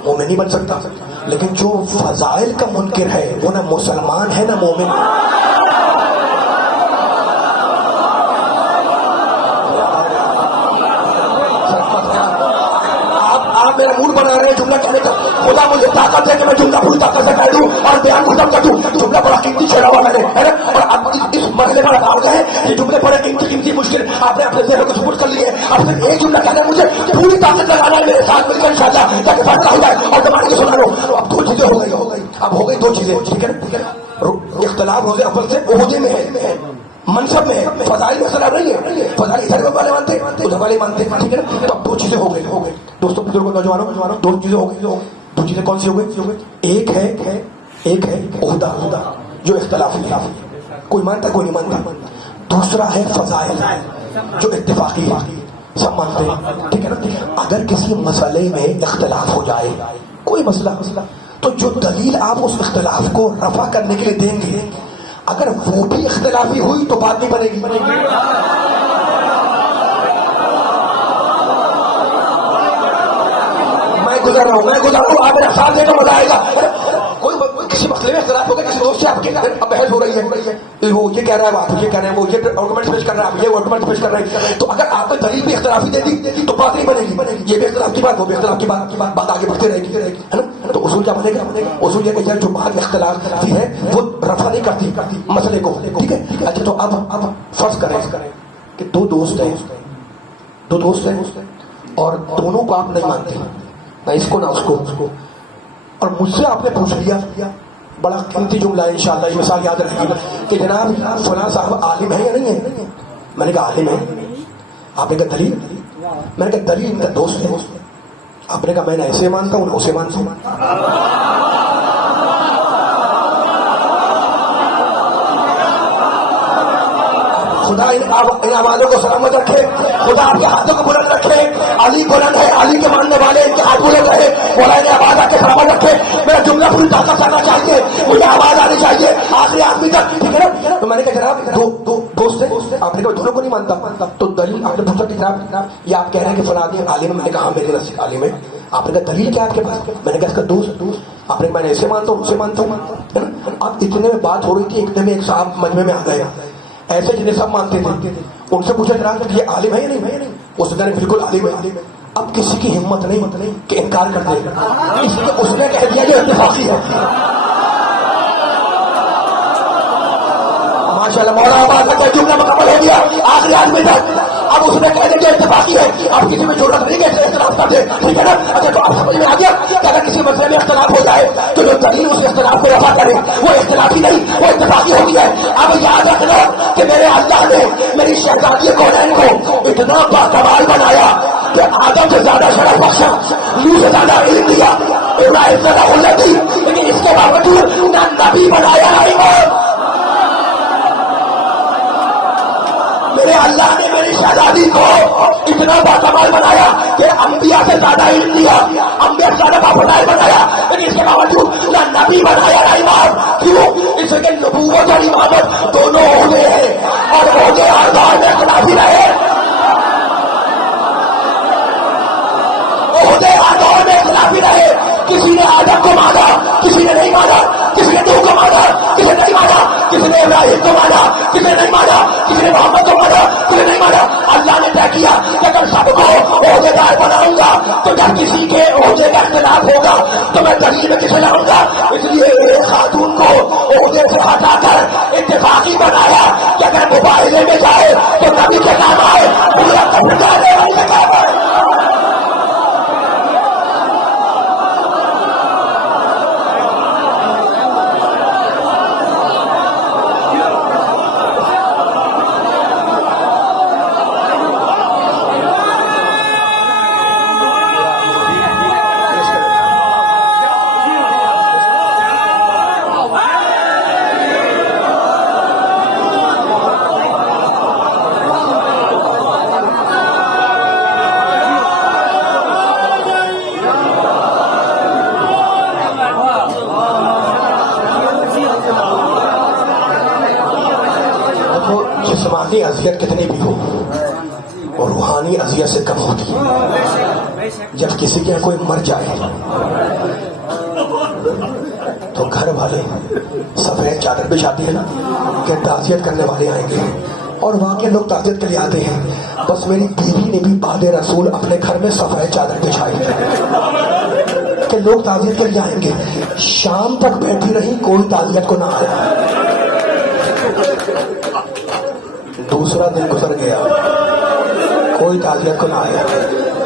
مومن نہیں بن سکتا. لیکن جو فضائل کا منکر ہے وہ نہ مسلمان ہے نہ مومن. آپ میرا موڈ بنا رہے ہیں جملہ کہنے کا. خدا مجھے طاقت ہے کہ میں جملہ پوری طاقت سے کہہ دوں اور بیان ختم کر دوں. جملہ بڑا قیمتی چھڑا ہوا میں نے, ہے نا. اور اب اس مرحلے پر آپ ہے یہ جملے بڑے قیمتی مشکل آپ نے اپنے ذہن کو سپورٹ کر لیے. اب صرف ایک جملہ کہنا ہے, مجھے پوری طاقت لگانا ہے میرے ساتھ مل کر انشاءاللہ تاکہ فیصلہ ہو جائے اور زمانے کو سنا لو. اب دو چیزیں ہو گئی, اب ہو گئی دو چیزیں, ٹھیک ہے نا. اختلاف روز اول سے عہدے میں ہے, منصب میں ہے, فضائل میں اختلاف نہیں ہے. فضائل ادھر والے مانتے ادھر والے مانتے, ٹھیک ہے نا. تو اب دو چیزیں ہو گئی دوستوں بزرگوں نوجوانوں, دو چیزیں ہو گئی. دو چیزیں کون سی ہو گئی؟ ایک ہے عہدہ جو اختلاف ہے, کوئی مانتا کوئی نہیں مانتا. دوسرا ہے فضائل جو اتفاقی ہے, سب مانتے ہیں, ٹھیک ہے نا. اگر کسی مسئلے میں اختلاف ہو جائے, کوئی مسئلہ, تو جو دلیل آپ اس اختلاف کو رفع کرنے کے لیے دیں گے, اگر وہ بھی اختلافی ہوئی تو بات نہیں بنے گی. میں گزر رہا ہوں آپ میرا ساتھ دینا مزہ آئے گا. کوئی کسی مسئلے میں اختلاف ہو گیا, کسی دوست سے آپ کی بحث ہو رہی ہے, وہ یہ کہہ رہا ہے, آپ یہ کہہ رہے ہیں, وہ یہ آرگومنٹ پیش کر رہا ہے, آپ یہ آرگومنٹ پیش کر رہے ہیں. تو اگر آپ نے دلیل بھی اختلافی دے دی تو بات نہیں بنے گی. یہ بھی اختلاف کی بات, وہ بھی اختلاف کی بات آگے بڑھتے رہے گی, ہے نا. تو اصول کیا بنے گا؟ اصول یہ کہ یار جو بات اختلافی ہے وہ رفع نہیں کرتی مسئلے کو, ٹھیک ہے. اچھا تو اب فرض کریں کہ دو دوست ہیں اور دونوں کو آپ نہیں مانتے, نہ اس کو نہ اس کو, اور مجھ سے آپ نے پوچھ لیا, بڑا قیمتی جملہ ہے انشاءاللہ, یہ مثال یاد رکھیے کہ جناب فلاں صاحب عالم ہے یا نہیں ہے. میں نے کہا عالم ہے. آپ نے کہا دلیل, میں نے کہا دلیل میرا دوست ہے. آپ نے کہا میں نہ ایسے مانتا ہوں نہ اسے مانتا ہوں. خدا ان آوازوں کو سلامت رکھے, خدا آپ کے ہاتھوں کو بلند رکھے. علی بلند ہے, علی کے ماننے والے ان کے ہاتھ بلند رہے. مولا نے آواز آ کے سلامت رکھے. میرا جملہ پوری طاقت سے آنا چاہیے, مجھے آواز آنی چاہیے آخری آدمی تک, ٹھیک ہے نا. تو میں نے کہا جناب دو دوست ہے, آپ نے کہا دونوں کو نہیں مانتا, تو دلیل آپ نے پوچھا کہ جناب یہ آپ کہہ رہے ہیں کہ فلاں آدمی عالم ہے. میں نے کہا ہاں میرے نزدیک عالم ہے. آپ نے کہا دلیل کیا آپ کے پاس؟ میں نے کہا اس کا دوست. آپ نے, میں نے ایسے مانتا ہوں اسے مانتا ہوں. اب اتنے میں بات ہو رہی تھی, اتنے میں ایک صاحب مجمع میں آ گئے, ایسے جنہیں سب مانتے تھے. ان سے پوچھا جناب کہ یہ عالم ہے یا نہیں؟ اس نے بالکل عالم ہے. اب کسی کی ہمت نہیں کہ انکار کر دے, اس نے کہہ دیا یہ اتفاقی ہے. ماشاءاللہ مولا آباد کا جملہ مکمل ہو گیا آخری آدمی تک. اب اس نے کہہ دیا اتفاقی ہے, اب کسی میں ضرورت نہیں کہ اختلاف کر دے, ٹھیک ہے نا. اچھا تو آپ سمجھ میں آ گیا کہ اگر کسی مسئلے میں اختلاف ہو جائے تو جو دلیل اس اختلاف کو رفع کرے وہ اختلافی نہیں, وہ اتفاقی ہوتی ہے. اب یاد رکھنا کہ میرے اللہ نے میری شہزادی کونین کو اتنا باکمال بنایا کہ آدم سے زیادہ شرف بخشا, نوح سے زیادہ علم دیا, ابراہیم سے زیادہ خلت دی, لیکن اس کے باوجود نہ نبی بنایا نہ امام. میرے اللہ نے میری شہزادی کو اتنا باکمال بنایا کہ انبیاء سے زیادہ علم دیا, انبیاء سے زیادہ بافضائل بنایا, لیکن اس کے باوجود نہ نبی بنایا نہ امام. کیوں؟ اس کے نبوت اور امامت دونوں عہدے ہیں, اور عہدے ہر دور میں اختلافی رہے. عہدے ہر دور میں اختلافی رہے. کسی نے آدم کو مانا, کسی نے نہیں مانا, کسی نے نوح کو مانا, کسی نے نہیں مانا, کسی نے ابراہیم کو مانا, کسی نے نہیں مانا, کسی نے محمد کو مانا, کسی نے نہیں مانا. اللہ نے طے کیا کہ اگر سب کو عہدے دار بناؤں گا تو جب کسی کے عہدے کا اختلاف ہوگا تو میں دلیل میں کسے لاؤں گا. اس لیے ایک خاتون کو عہدے سے ہٹا کر اتفاقی بنایا کہ اگر مباحثے میں جائے تو نبی کے کام آئے, پورا کر جانے والی کے کام آئے. جسمانی اذیت کتنی بھی ہو اور روحانی اذیت سے کم ہوتی ہے. جب کسی کے کوئی مر جائے تو گھر والے سفید چادر بچھاتی ہے نا کہ تعزیت کرنے والے آئیں گے, اور واقعی لوگ تعزیت کے لیے آتے ہیں. بس میری بیوی نے بھی بعد رسول اپنے گھر میں سفید چادر بچھائی کہ لوگ تعزیت کے لیے آئیں گے. شام تک بیٹھی رہی, کوئی تعزیت کو نہ آیا. دوسرا دن گزر گیا, کوئی تعزیت کو نہ آیا.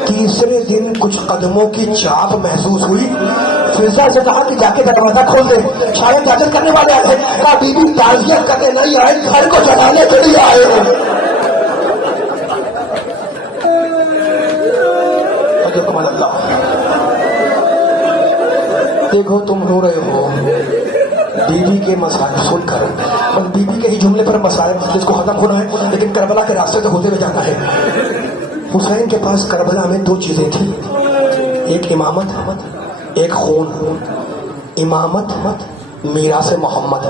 تیسرے دن کچھ قدموں کی چاپ محسوس ہوئی. فضا سے کہا کہ جا کے دروازہ کھول دے, شاید تعزیت کرنے والے آئے. کہا بی بی تعزیت کرنے نہیں آئے, گھر کو جلانے کے لیے آئے ہیں. اللہ دیکھو تم رو رہے ہو بیوی کے مسائل سن کر, اور بیوی کے ہی جملے پر مسائل جس کو ختم ہونا ہے, لیکن کربلا کے راستے سے ہوتے ہوئے جانا ہے. حسین کے پاس کربلا میں دو چیزیں تھیں, ایک امامت, ایک خون. امامت میراث محمد,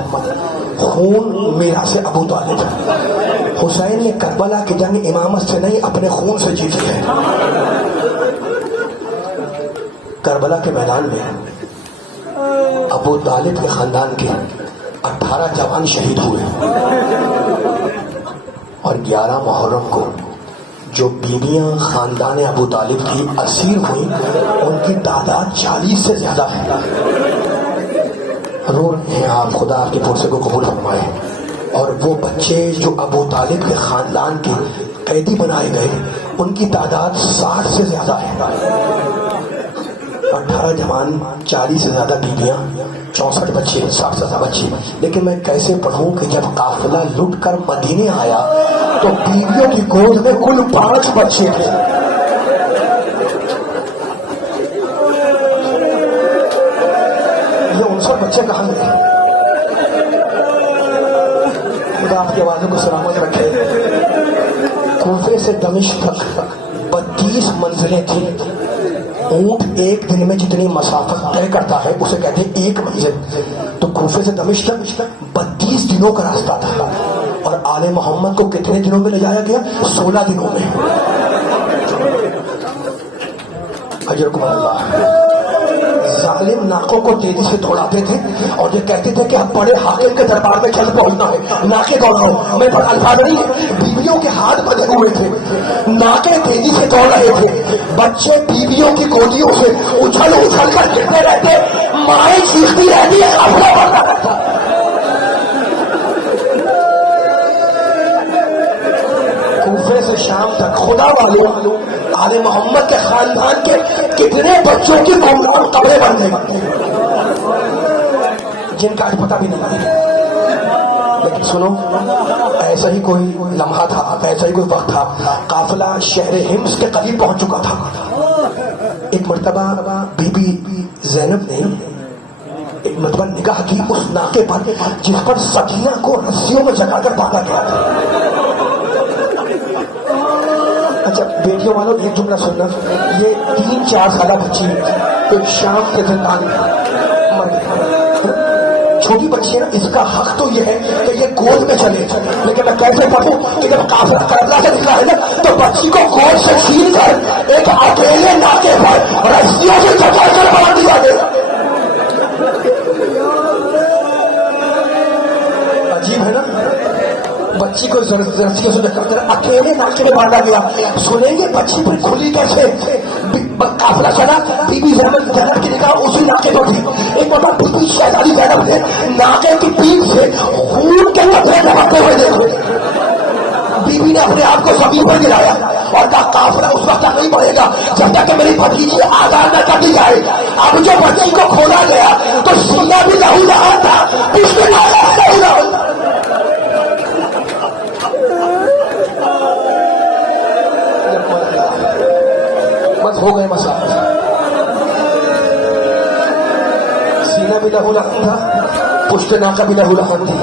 خون میراث ابو طالب. حسین نے کربلا کی جنگ امامت سے نہیں اپنے خون سے جیتی ہے. کربلا کے میدان میں ابو طالب کے خاندان کے 18 جوان شہید ہوئے, اور 11 محرم کو جو بیویاں خاندان ابو طالب کی اسیر ہوئی ان کی تعداد 40 سے زیادہ ہے. رو رہے ہیں آپ, خدا آپ کے پرسے کو قبول فرمائے. اور وہ بچے جو ابو طالب کے خاندان کے قیدی بنائے گئے ان کی تعداد 60 سے زیادہ ہے. 18 جوان, 40 سے زیادہ بیویاں, 64 بچے, 60 سے زیادہ بچے. لیکن میں کیسے پڑھوں کہ جب قافلہ لٹ کر مدینے آیا تو بیویوں کی گود میں کل 5 بچے تھے. یہ 59 بچے کہاں گئے؟ خدا آپ کی آوازوں کو سلامت رکھے. کوفے سے دمشق تک 32 منزلیں تھیں. اونٹ ایک دن میں جتنی مسافت طے کرتا ہے اسے کہتے ہیں ایک منزل. تو کوفے سے دمشق تک 32 دنوں کا راستہ تھا. اور آل محمد کو کتنے دنوں میں لے جایا گیا؟ 16 دنوں میں. اجرکم اللہ. ظالم ناکوں کو تیزی سے دوڑاتے تھے اور یہ کہتے تھے کہ اب بڑے حاکم کے دربار میں جلد پہنچنا ہے. ناکے دوڑاؤ. میں الفاظ نہیں، بیویوں کے ہاتھ بندھے ہوئے تھے، ناکے تیزی سے دوڑ رہے تھے. بچے بیویوں کی گودیوں سے اچھل اچھل کر گرتے رہتے، مائیں چیختی رہتی ہے. کوفے سے شام تک خدا والوں آل محمد کے خاندان کے کتنے بچوں کی گمنام قبریں بن گئی جن کا آج پتہ بھی نہیں ہے. لیکن سنو، ایسا ہی کوئی لمحہ تھا، ایسا ہی کوئی وقت تھا، قافلہ شہر حمص کے قریب پہنچ چکا تھا. ایک مرتبہ بی بی زینب نے ایک مرتبہ نگاہ کی اس ناکے پر جس پر سکینہ کو رسیوں میں جگا کر باندھا گیا تھا. اچھا بیٹیوں والوں ایک جملہ سننا، یہ 3-4 سالہ بچی ایک شام کے دن مر گئی. چھوٹی بچی ہے، اس کا حق تو یہ ہے کہ یہ گود میں چلے. لیکن میں کیسے پڑھوں کہ جب قافلہ کربلا سے نکلا ہے نا تو بچی کو گود سے چھین کر ایک اکیلے ناکے پر رسیوں سے جگا کر باندھ دیا گیا. عجیب ہے نا، بچی کو رسیوں سے اکیلے ناکے میں باندھا گیا. سنیں گے بچی پر کھلی کیسے؟ قافلہ چلا، بی بی زینب کی نگاہ اسی ناکے پر تھی. ایک بار بی بی شہزادی زینب نے ناکے کی پیٹھ سے خون کے قطرے لگاتے ہوئے دیکھے. بی بی نے اپنے آپ کو زمین پر گرایا اور کہا قافلہ اس وقت تک نہیں بڑھے گا جب تک کہ میری بھتیجی آزاد نہ کر دی جائے. اب جو بچی کو کھولا گیا تو سینہ بھی لہو لہان تھا، اس میں لہو لہان. ہو گئے مسائل. سینہ بھی لہو لہان تھا، پشت ناکہ بھی لہو لہان تھی.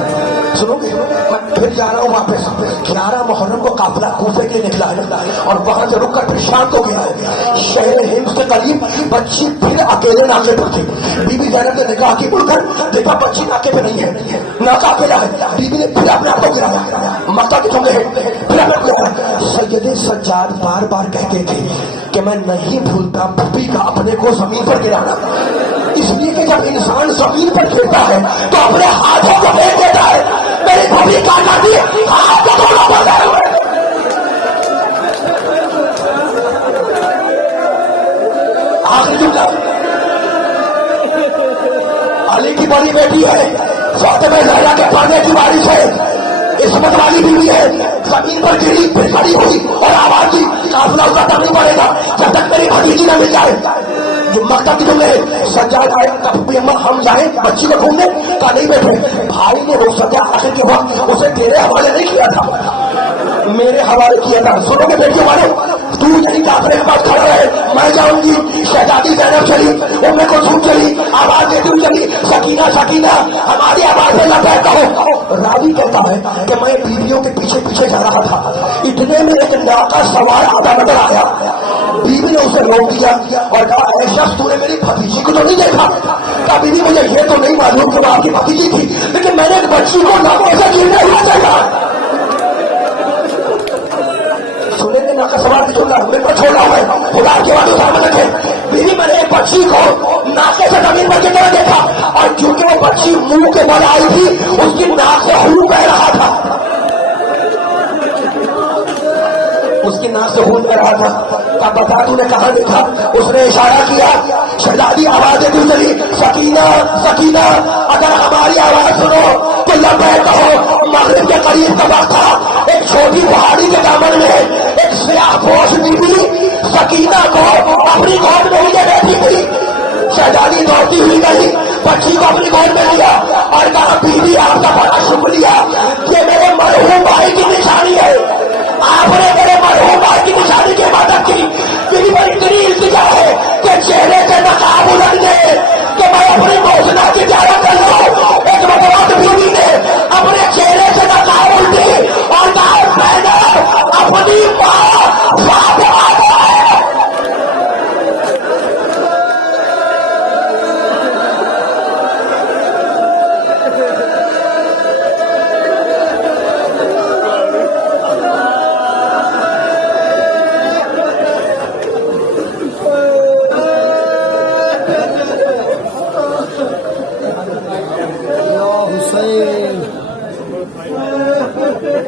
سنو گے، میں پھر جا رہا ہوں واپس. 11 محرم کو قافلہ کوفے کے نکلا ہے اور وہاں سے رک کر پھر شام کو گیا ہے. شہر حمص کے قریب بچی پھر اکیلے ناکے پر تھی. بی بی زینب نے نگاہ کی مڑ کر دیکھا بچی ناکے پہ نہیں ہے، ناکہ اکیلا ہے. بی بی نے پھر اپنے آپ کو گرایا، مکہ کی جملے پھر اپنے کو گرایا. سید سجاد بار بار کہتے تھے کہ میں نہیں بھولتا پھپھی کا اپنے کو زمین پر گرانا، اس لیے کہ جب انسان زمین پر گرتا ہے تو اپنے ہاتھوں کو پھینک دیتا ہے. میری پھپھی کہا جاتی ہے ہاتھ کو دھونا پڑتا ہے. آخری جملہ، علی کی بڑی بیٹی ہے، فاطمہ زہرا کے پانے کی بارش ہے، عصمت والی بیوی ہے، زمین پر گری پھر کھڑی ہوئی اور آواز دی قافلہ اترتا نہیں پڑے گا جب تک میری بھتیجی نہ مل جائے. جو مکہ کی جملے سجاد آئے تب ہم جائیں بچی کو ڈھونڈنے کا نہیں بیٹھے. بھائی نے وہ سجاد آخر کے وقت اسے تیرے حوالے نہیں کیا تھا، میرے حوالے کیا تھا. سنو گے بیٹیوں والے، تو یعنی کافرے کے پاس کھڑا رہے، میں جاؤں گی. شہزادی زینب چلی، ام کلثوم چلی، آواز دیتی ہوئی چلی، سکینہ سکینہ ہماری آواز سے لبیک کہو. راوی کہتا ہے کہ میں بیویوں کے پیچھے پیچھے جا رہا تھا، اتنے میں ایک ناکہ سوار آتا نظر آیا. بیوی نے اسے روک دیا اور کہا اے شخص تو نے میری بھتیجی کو تو نہیں دیکھا؟ کہا بیوی مجھے یہ تو نہیں معلوم کہ وہ آپ کی بھتیجی تھی، لیکن میں نے ایک بچی کو ناکے سے گرنے ہوا دیکھا. سنیں گے ناکہ سوار کی جملہ میرے پر چھوڑا ہوا ہے، خدا کے وعدے سامنے رکھے. بیوی میں نے ایک بچی کو ناکے سے زمین پر گرتے ہوئے دیکھا اور چونکہ وہ بچی منہ کے بل آئی تھی اس کی ناک سے خون بہ رہا تھا، اس کی ناک سے خون بہ رہا تھا. کا بتا تو نے کہاں دیکھا؟ اس نے اشارہ کیا. شہزادی آواز دیتی چلی سکینہ سکینہ اگر ہماری آواز سنو تو لبیک کہو. مغرب کے قریب کا وقت تھا، ایک چھوٹی پہاڑی کے دامن میں ایک سیاہ پوش بیوی سکینہ کو اپنی گود میں لیے بیٹھی تھی. شہزادی دوڑتی ہوئی گئی، بچی کو اپنی گود میں لیا اور کہا بیوی آپ کا بڑا